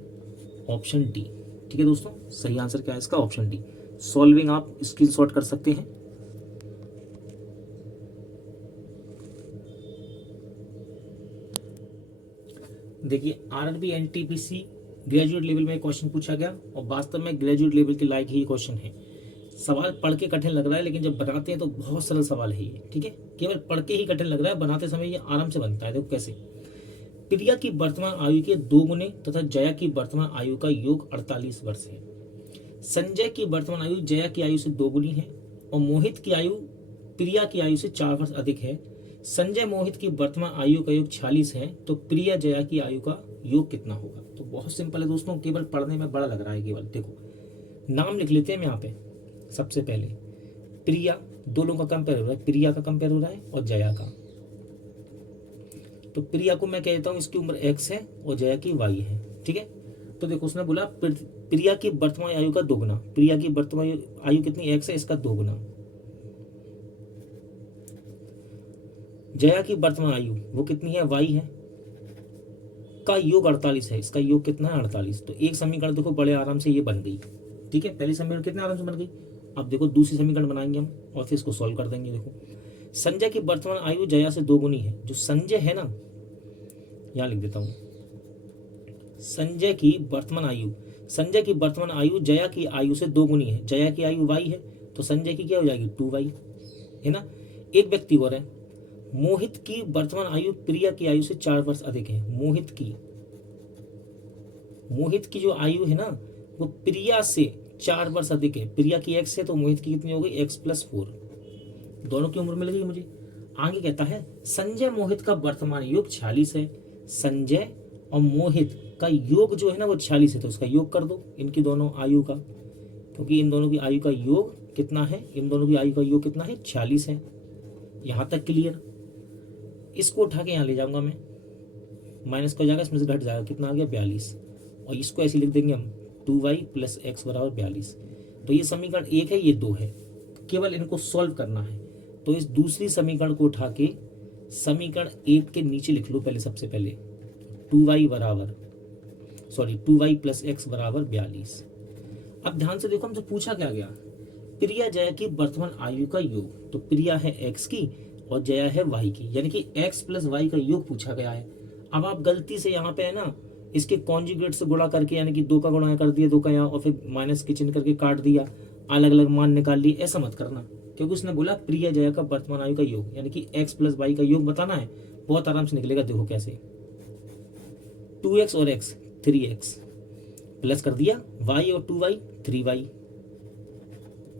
ऑप्शन डी। ठीक है दोस्तों, सही आंसर क्या है इसका, ऑप्शन डी। सॉल्विंग आप स्क्रीनशॉट कर सकते हैं। देखिए आरआरबी एनटीपीसी ग्रेजुएट लेवल में क्वेश्चन पूछा गया, और वास्तव में ग्रेजुएट लेवल के लायक ही क्वेश्चन है। सवाल पढ़ के कठिन लग रहा है, लेकिन जब बनाते हैं तो बहुत सरल सवाल है ये। ठीक है, केवल पढ़ के ही कठिन लग रहा है, बनाते समय ये आराम से बनता है। देखो कैसे, प्रिया की वर्तमान आयु के 2 गुने तथा जया की वर्तमान आयु का योग 48 वर्ष है। संजय की वर्तमान आयु जया की आयु से 2 गुनी है, और मोहित की आयु प्रिया की आयु से 4 वर्ष अधिक है। संजय मोहित की वर्तमान आयु का योग 46 है, तो प्रिया जया की आयु का योग कितना होगा। तो बहुत सिंपल है दोस्तों, केवल पढ़ने में बड़ा लग रहा है। केवल देखो नाम लिख लेते हैं हम यहाँ पे। सबसे पहले प्रिया, दो लोगों का कंपेयर हो रहा है, प्रिया का कंपेयर हो रहा है और जया का। तो प्रिया को मैं कहता हूँ इसकी उम्र x है और जया की y है। ठीक है, तो देखो उसने बोला प्रिया की वर्तमान आयु का 2 गुना, प्रिया की वर्तमान आयु कितनी x है, इसका 2 गुना। जया की वर्तमान आयु वो कितनी है, y है, का योग 48 है, इसका योग कितना है 48। तो एक समीकरण देखो बड़े आराम से ये बन गई, ठीक है, पहली समीकरण कितने आराम से बन गई। अब देखो दूसरी समीकरण बनाएंगे हम और फिर इसको सॉल्व कर देंगे। देखो संजय की वर्तमान आयु जया से 2 गुनी है। जो संजय है ना, यहाँ लिख देता हूँ, संजय की वर्तमान आयु जया की आयु से 2 गुनी है। जया की आयु y है तो संजय की क्या हो जाएगी 2y, है ना। एक व्यक्ति और है, मोहित की वर्तमान आयु प्रिया की आयु से 4 वर्ष अधिक है। मोहित की जो आयु है ना वो प्रिया से 4 वर्ष अधिक है। प्रिया की x है तो मोहित की कितनी हो गई x+4, दोनों की उम्र मिल गई मुझे। आगे कहता है संजय मोहित का वर्तमान योग 46 है। संजय और मोहित का योग जो है ना वो 46 है, तो उसका योग कर दो इनकी दोनों आयु का, क्योंकि इन दोनों की आयु का योग कितना है, इन दोनों की आयु का योग कितना है 46 है। यहां तक क्लियर। इसको उठा के यहाँ ले जाऊंगा मैं, माइनस का हो जाएगा, इसमें से घट जाएगा, कितना आ गया 42, और इसको ऐसे लिख देंगे हम 2y + x = 42। तो ये समीकरण 1 है, ये 2 है, केवल इनको सॉल्व करना है। तो इस दूसरी समीकरण को उठा के समीकरण 1 के नीचे लिख लो पहले, सबसे पहले 2y + x = 42। अब ध्यान से देखो हमसे पूछा क्या गया, प्रिया जया की वर्तमान आयु का योग। तो प्रिया है x की और जया है y की, यानी कि x + y का योग पूछा गया है। अब आप गलती से यहाँ पे है ना इसके कॉन्जुगेट से गुणा करके, यानी कि 2 का गुणा कर दिया 2 का यहाँ, और फिर माइनस के चिन्ह करके काट दिया, अलग अलग मान निकाल लिए, ऐसा मत करना, क्योंकि उसने बोला प्रिया जया का वर्तमान आयु का योग, यानी कि x + y का योग बताना है। बहुत आराम से निकलेगा, देखो कैसे, 2x और x 3x प्लस कर दिया, y और 2y 3y,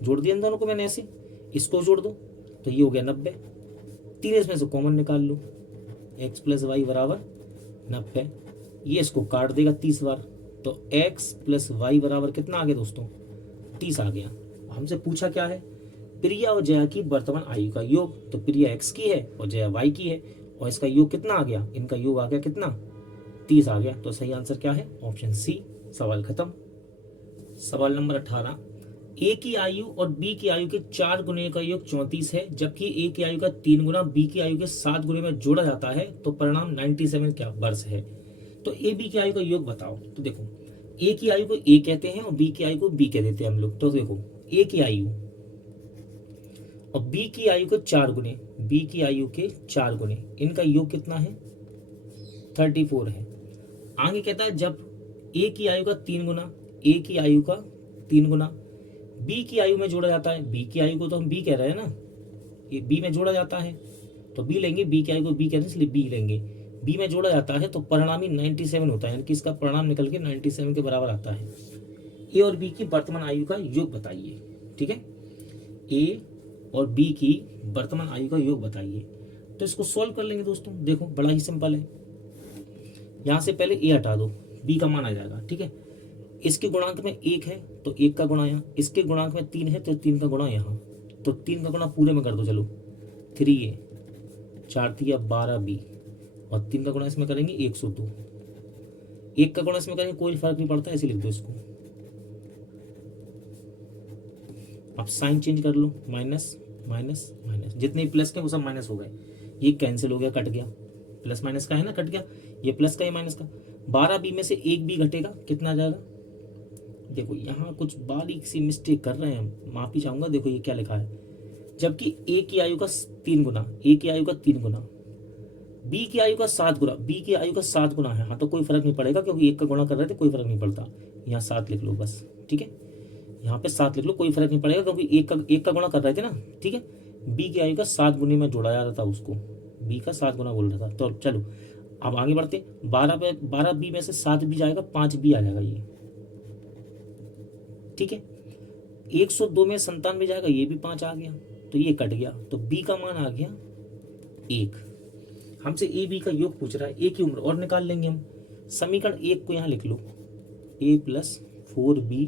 जोड़ दिया इन दोनों को मैंने ऐसे, इसको जोड़ दो तो ये हो गया 90। 3 इसमें से कॉमन निकाल लो, x + y = 90, ये इसको काट देगा 30 बार, तो x + y = कितना आ गया दोस्तों 30 आ गया। हमसे पूछा क्या है, प्रिया और जया की वर्तमान आयु का योग। तो प्रिया x की है और जया y की है, और इसका योग कितना आ गया, इनका योग आ गया कितना 30 आ गया। तो सही आंसर क्या है, ऑप्शन सी। सवाल खत्म। सवाल नंबर 18, ए की आयु और बी की आयु के 4 गुने का योग 34 है, जबकि ए की आयु का 3 गुना बी की आयु के 7 गुने में जोड़ा जाता है, तो परिणाम 97 क्या वर्ष है। तो ए बी की आयु का योग बताओ। तो देखो ए की आयु को ए कहते हैं और बी की आयु को बी कह देते हैं हम लोग। तो देखो ए की आयु और बी की आयु के 4 गुने, बी की आयु के 4 गुने, इनका योग कितना है 34 है। आगे कहता है जब ए की आयु का 3 गुना, ए की आयु का 3 गुना बी की आयु में जोड़ा जाता है, बी की आयु को तो हम बी कह रहे हैं ना, ये बी में जोड़ा जाता है तो बी लेंगे, बी की आयु को बी कहते हैं इसलिए बी लेंगे, बी में जोड़ा जाता है तो परिणामी 97 होता है, यानी कि इसका परिणाम निकल के 97 के बराबर आता है। ए और बी की वर्तमान आयु का योग बताइए, ठीक है, ए और बी की वर्तमान आयु का योग बताइए। तो इसको सॉल्व कर लेंगे दोस्तों, देखो बड़ा ही सिंपल है। यहां से पहले ए हटा दो, बी का मान आ जाएगा, ठीक है। इसके गुणांक में 1 है तो 1 का गुणा यहाँ, इसके गुणांक में 3 है तो 3 का गुणा यहाँ, तो 3 का गुणा पूरे में कर दो, चलो 3a 4 3 12b, और 3 का गुणा इसमें करेंगे 102, 1 का गुणा इसमें करेंगे कोई फर्क नहीं पड़ता, ऐसे लिख दो इसको। अब साइन चेंज कर लो, माइनस माइनस माइनस, जितने प्लस के वो सब माइनस हो गए, ये कैंसिल हो गया, कट गया, प्लस माइनस का है ना, कट गया, ये प्लस का ये माइनस का। 12b में से 1b घटेगा, कितना आ जाएगा, देखो यहाँ कुछ बारीक सी मिस्टेक कर रहे हैं, माफी चाहूंगा। देखो ये क्या लिखा है, जबकि ए की आयु का 3 गुना, ए की आयु का 3 गुना, बी की आयु का 7 गुना, बी की आयु का 7 गुना है, हाँ तो कोई फर्क नहीं पड़ेगा क्योंकि 1 का गुणा कर रहे थे, कोई फर्क नहीं पड़ता, यहाँ 7 लिख लो बस, ठीक है, यहाँ पे 7 लिख लो, कोई फर्क नहीं पड़ेगा क्योंकि 1 का गुणा कर रहे थे ना, ठीक है। बी की आयु का 7 गुने में जोड़ा जा रहा था उसको, बी का 7 गुना बोल रहा था। तो चलो अब आगे बढ़ते, 12 बी में से 7 भी जाएगा, 5 बी आ जाएगा ये, ठीक है। 102 में 97 जाएगा, ये भी 5 आ गया, तो ये कट गया, तो बी का मान आ गया 1। हमसे ए बी का योग पूछ रहा है, ए की उम्र और निकाल लेंगे हम। समीकरण 1 को यहाँ लिख लो, a + 4b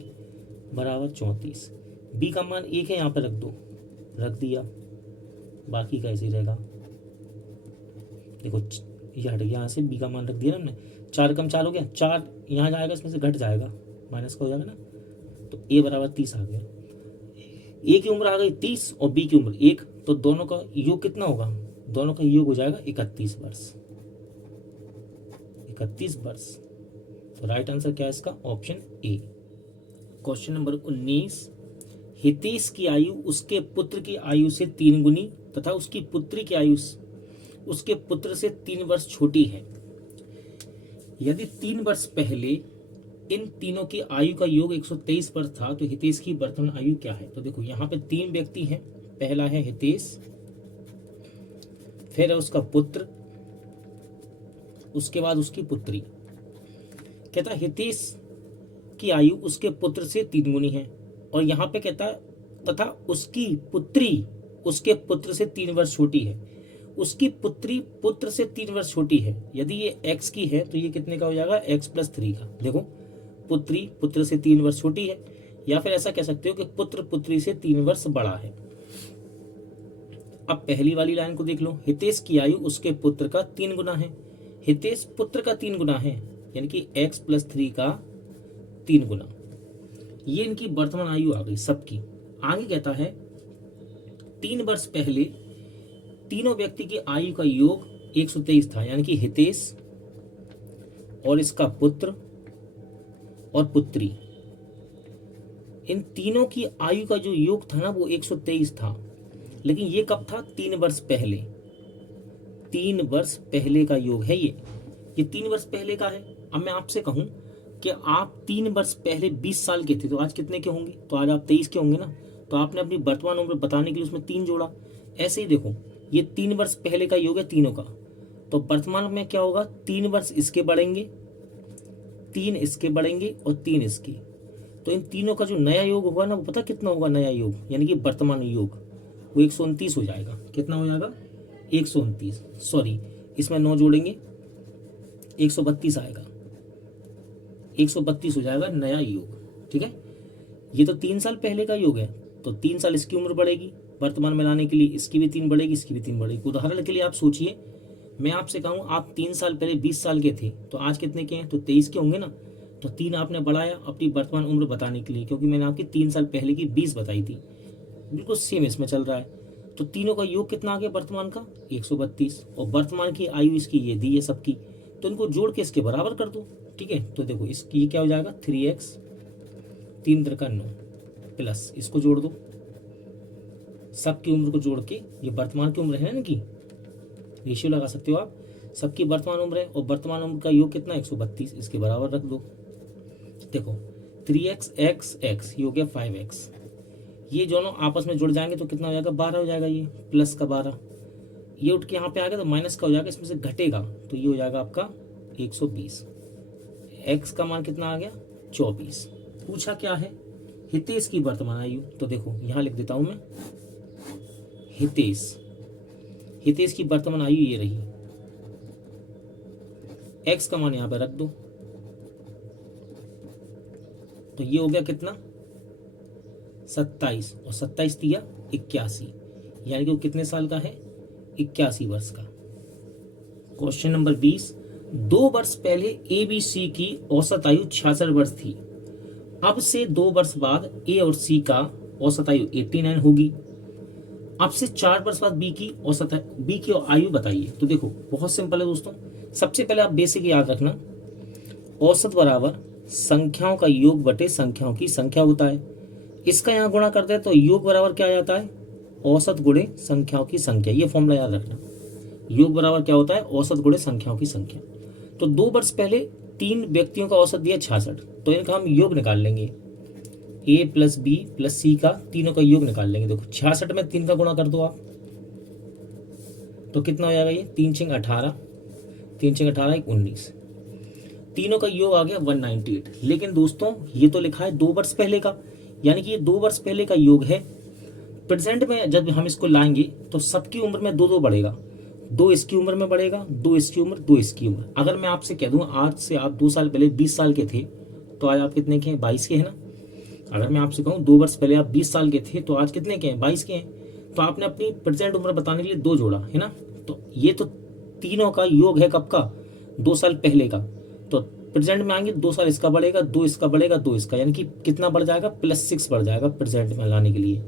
= 34, बी का मान 1 है, यहाँ पे रख दो, रख दिया, बाकी का ऐसे ही रहेगा। देखो ये हट गया, यहाँ से बी का मान रख दिया ना हमने, 4 कम 4 हो गया, 4 यहाँ जाएगा, इसमें से घट जाएगा, माइनस का हो जाएगा ना, तो a = 30 आ गया। ए की उम्र आ गई 30 और बी की उम्र 1, तो दोनों का योग कितना होगा, दोनों का योग हो जाएगा 31 वर्ष, 31 वर्ष। तो राइट आंसर क्या है इसका? Option A. Question number 19, Hitesh की आयु उसके पुत्र की आयु से 3 गुनी तथा उसकी पुत्री की आयु उसके पुत्र से 3 वर्ष छोटी है। यदि 3 वर्ष पहले इन तीनों की आयु का योग 123 वर्ष था तो हितेश की वर्तमान आयु क्या है? तो देखो यहाँ पे 3 व्यक्ति हैं। पहला है हितेश, फिर है उसका पुत्र, उसके बाद उसकी पुत्री। कहता है हितेश की आयु उसके पुत्र से 3 गुनी है, और यहाँ पे कहता है तथा उसकी पुत्री उसके पुत्र से 3 वर्ष छोटी है। उसकी पुत्री पुत्र से 3 वर्ष छोटी है। यदि ये x की है तो ये कितने का हो जाएगा? x+3 का। देखो, पुत्री पुत्र से 3 वर्ष छोटी है, या फिर ऐसा कह सकते हो कि पुत्र पुत्री से 3 वर्ष बड़ा है। अब पहली वाली लाइन को देख लो, हितेश की आयु उसके पुत्र का 3 गुना है। हितेश पुत्र का 3 गुना है, यानी कि x+3 का 3 गुना। ये इनकी वर्तमान आयु आ गई सबकी। आगे कहता है 3 वर्ष पहले तीनों व्यक्ति की आयु का योग 123 था, यानी कि हितेश और इसका पुत्र और पुत्री, इन तीनों की आयु का जो योग था ना वो 123 था। लेकिन ये कब था? 3 वर्ष पहले। 3 वर्ष पहले का योग है ये 3 वर्ष पहले का है। अब मैं आपसे कहूं कि आप 3 वर्ष पहले 20 साल के थे तो आज कितने के होंगे? तो आज आप 23 के होंगे ना। तो आपने अपनी वर्तमान उम्र बताने के लिए उसमें 3 जोड़ा। ऐसे ही देखो, ये 3 वर्ष पहले का योग है तीनों का, तो वर्तमान में क्या होगा? 3 वर्ष इसके बढ़ेंगे, 3 इसके बढ़ेंगे और 3 इसके। तो इन तीनों का जो नया योग होगा ना, वो पता कितना होगा? नया योग यानी कि वर्तमान योग वो 129 हो जाएगा। कितना हो जाएगा? 129। सॉरी, इसमें 9 जोड़ेंगे 132 आएगा। 132 हो जाएगा नया योग। ठीक है, ये तो 3 साल पहले का योग है, तो 3 साल इसकी उम्र बढ़ेगी वर्तमान में लाने के लिए, इसकी भी 3 बढ़ेगी, इसकी भी 3 बढ़ेगी। उदाहरण के लिए आप सोचिए, मैं आपसे कहूँ आप 3 साल पहले 20 साल के थे तो आज कितने के हैं? तो 23 के होंगे ना। तो 3 आपने बढ़ाया अपनी वर्तमान उम्र बताने के लिए, क्योंकि मैंने आपकी 3 साल पहले की 20 बताई थी। बिल्कुल सेम इसमें चल रहा है। तो तीनों का योग कितना आ गया वर्तमान का? 132, और वर्तमान की आयु इसकी ये दी है सबकी, तो इनको जोड़ के इसके बराबर कर दो। ठीक है, तो देखो इसकी क्या हो जाएगा? 3x 3 3 9 प्लस इसको जोड़ दो, सबकी उम्र को जोड़ के, ये वर्तमान की उम्र है ना इनकी, रेशियो लगा सकते हो आप। सबकी वर्तमान उम्र है और वर्तमान उम्र का योग कितना? 132, इसके बराबर रख दो। देखो 3x x x ये हो गया 5x, ये दोनों आपस में जुड़ जाएंगे तो कितना हो जाएगा? 12 हो जाएगा। ये प्लस का 12, ये उठ के यहाँ पे आ गया तो माइनस का हो जाएगा, इसमें से घटेगा तो ये हो जाएगा आपका 120। x का मान कितना आ गया? 24। पूछा क्या है? हितेश की वर्तमान आयु। तो देखो यहाँ लिख देता हूं मैं, हितेश की वर्तमान आयु ये रही। x का मान यहाँ पे रख दो, तो ये हो गया कितना? 27, और 27 दिया 81, यानी कि वो कितने साल का है? 81 वर्ष का। क्वेश्चन नंबर 20, 2 वर्ष पहले ABC की औसत आयु 66 वर्ष थी। अब से 2 वर्ष बाद A और C का औसत आयु 89 होगी। अब से 4 वर्ष बाद B की आयु बताइए। तो देखो बहुत सिंपल है दोस्तों। सबसे पहले आप बेसिक याद रखना, औसत बराबर संख्याओं का योग बटे संख्याओं की संख्या होता है। इसका यहाँ गुणा करते हैं तो योग बराबर क्या आ जाता है? औसत गुणे संख्याओं की संख्या। ये फॉर्मूला याद रखना, योग बराबर क्या होता है? औसत गुणे संख्याओं की संख्या। तो 2 वर्ष पहले 3 व्यक्तियों का औसत दिया 66, तो इनका हम योग निकाल लेंगे। A + B + C का तीनों का योग निकाल लेंगे। देखो 66 में 3 का गुणा कर दो आप, तो कितना हो जाएगा? ये 3 × 18, 3 × 18 = 19। तीनों का योग आ गया 198। लेकिन दोस्तों ये तो लिखा है 2 वर्ष पहले का, यानी कि ये 2 वर्ष पहले का योग है। प्रेजेंट में जब हम इसको लाएंगे तो सबकी उम्र में 2 बढ़ेगा। 2 इसकी उम्र में बढ़ेगा, 2 इसकी उम्र, 2 इसकी उम्र। अगर मैं आपसे कह दूं आज से आप 2 साल पहले 20 साल के थे तो आज आप कितने के हैं? 22 के हैं ना। अगर मैं आपसे कहूं 2 वर्ष पहले आप 20 साल के थे तो आज कितने के हैं? 22 के हैं। तो आपने अपनी प्रेजेंट उम्र बताने के लिए 2 जोड़ा है ना। तो ये तो तीनों का योग है कब का? 2 साल पहले का। तो प्रेजेंट में आएंगे 2 साल इसका बढ़ेगा, 2 इसका बढ़ेगा, 2 इसका, यानी कि कितना बढ़ जाएगा? +6 बढ़ जाएगा प्रेजेंट में लाने के लिए।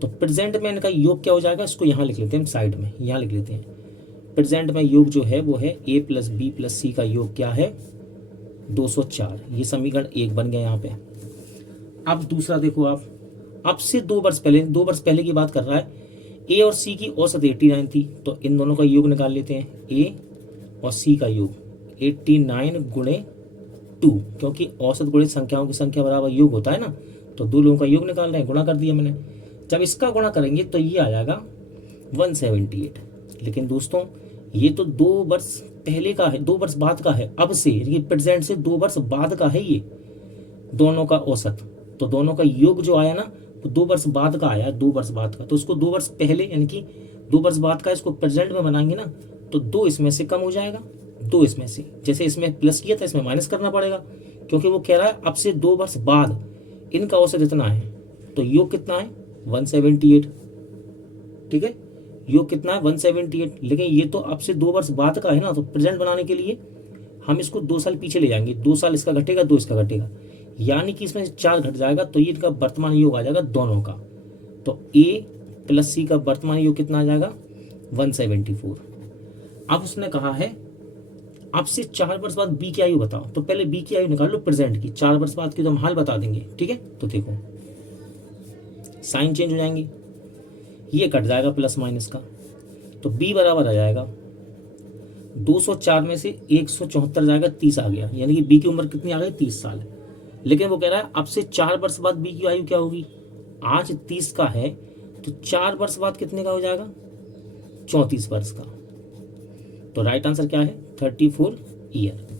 तो प्रेजेंट में इनका योग क्या हो जाएगा? इसको यहाँ लिख लेते हैं साइड में, यहाँ लिख लेते हैं प्रेजेंट में योग जो है वो है a प्लस बी प्लस सी का योग क्या है 204। ये समीकरण 1 बन गया यहाँ पे। अब दूसरा देखो आप, अब से 2 वर्ष पहले की बात कर रहा है। ए और सी की औसत 89 थी, तो इन दोनों का योग निकाल लेते हैं। ए और सी का योग 89 गुणे 2, क्योंकि औसत गुणित संख्याओं की संख्या बराबर योग होता है ना, तो दो लोगों का योग निकाल रहे हैं, गुणा कर दिया मैंने। जब इसका गुणा करेंगे तो ये आ जाएगा 178। लेकिन दोस्तों ये तो 2 वर्ष पहले का है, 2 वर्ष बाद का है। अब से ये प्रेजेंट से 2 वर्ष बाद का है ये दोनों का औसत। तो दोनों का योग जो आया ना वो 2 वर्ष बाद का आया, 2 वर्ष बाद का। तो उसको 2 वर्ष पहले यानी कि 2 वर्ष बाद का इसको प्रेजेंट में बनाएंगे ना, तो 2 इसमें से कम हो जाएगा। 2 इसमें से, जैसे इसमें प्लस किया था इसमें माइनस करना पड़ेगा, क्योंकि वो कह रहा है अब से 2 वर्ष बाद इनका औसत इतना है। तो योग कितना है 178। ठीक है, योग कितना है 178। लेकिन ये तो अब से 2 वर्ष बाद का है ना, तो प्रेजेंट बनाने के लिए हम इसको 2 साल पीछे ले जाएंगे। 2 साल इसका घटेगा, 2 इसका घटेगा, यानी कि इसमें 4 घट जाएगा। तो ये इनका वर्तमान योग आ जाएगा दोनों का। तो ए प्लस सी का वर्तमान योग कितना आ जाएगा 174। अब उसने कहा है अब से 4 वर्ष बाद बी की आयु बताओ। तो पहले बी की आयु निकाल लो प्रेजेंट की, 4 वर्ष बाद की तो हम हाल बता देंगे। ठीक है, तो देखो साइन चेंज हो जाएंगे, ये कट जाएगा प्लस माइनस का, तो बी बराबर आ जाएगा 204 में से 174 जाएगा, 30 आ गया, यानी कि बी की उम्र कितनी आ गई 30 साल। लेकिन वो कह रहा है अब से 4 वर्ष बाद बी की आयु क्या होगी। आज 30 का है तो 4 वर्ष बाद कितने का हो जाएगा 34 वर्ष का। तो राइट आंसर क्या है 34 ईयर।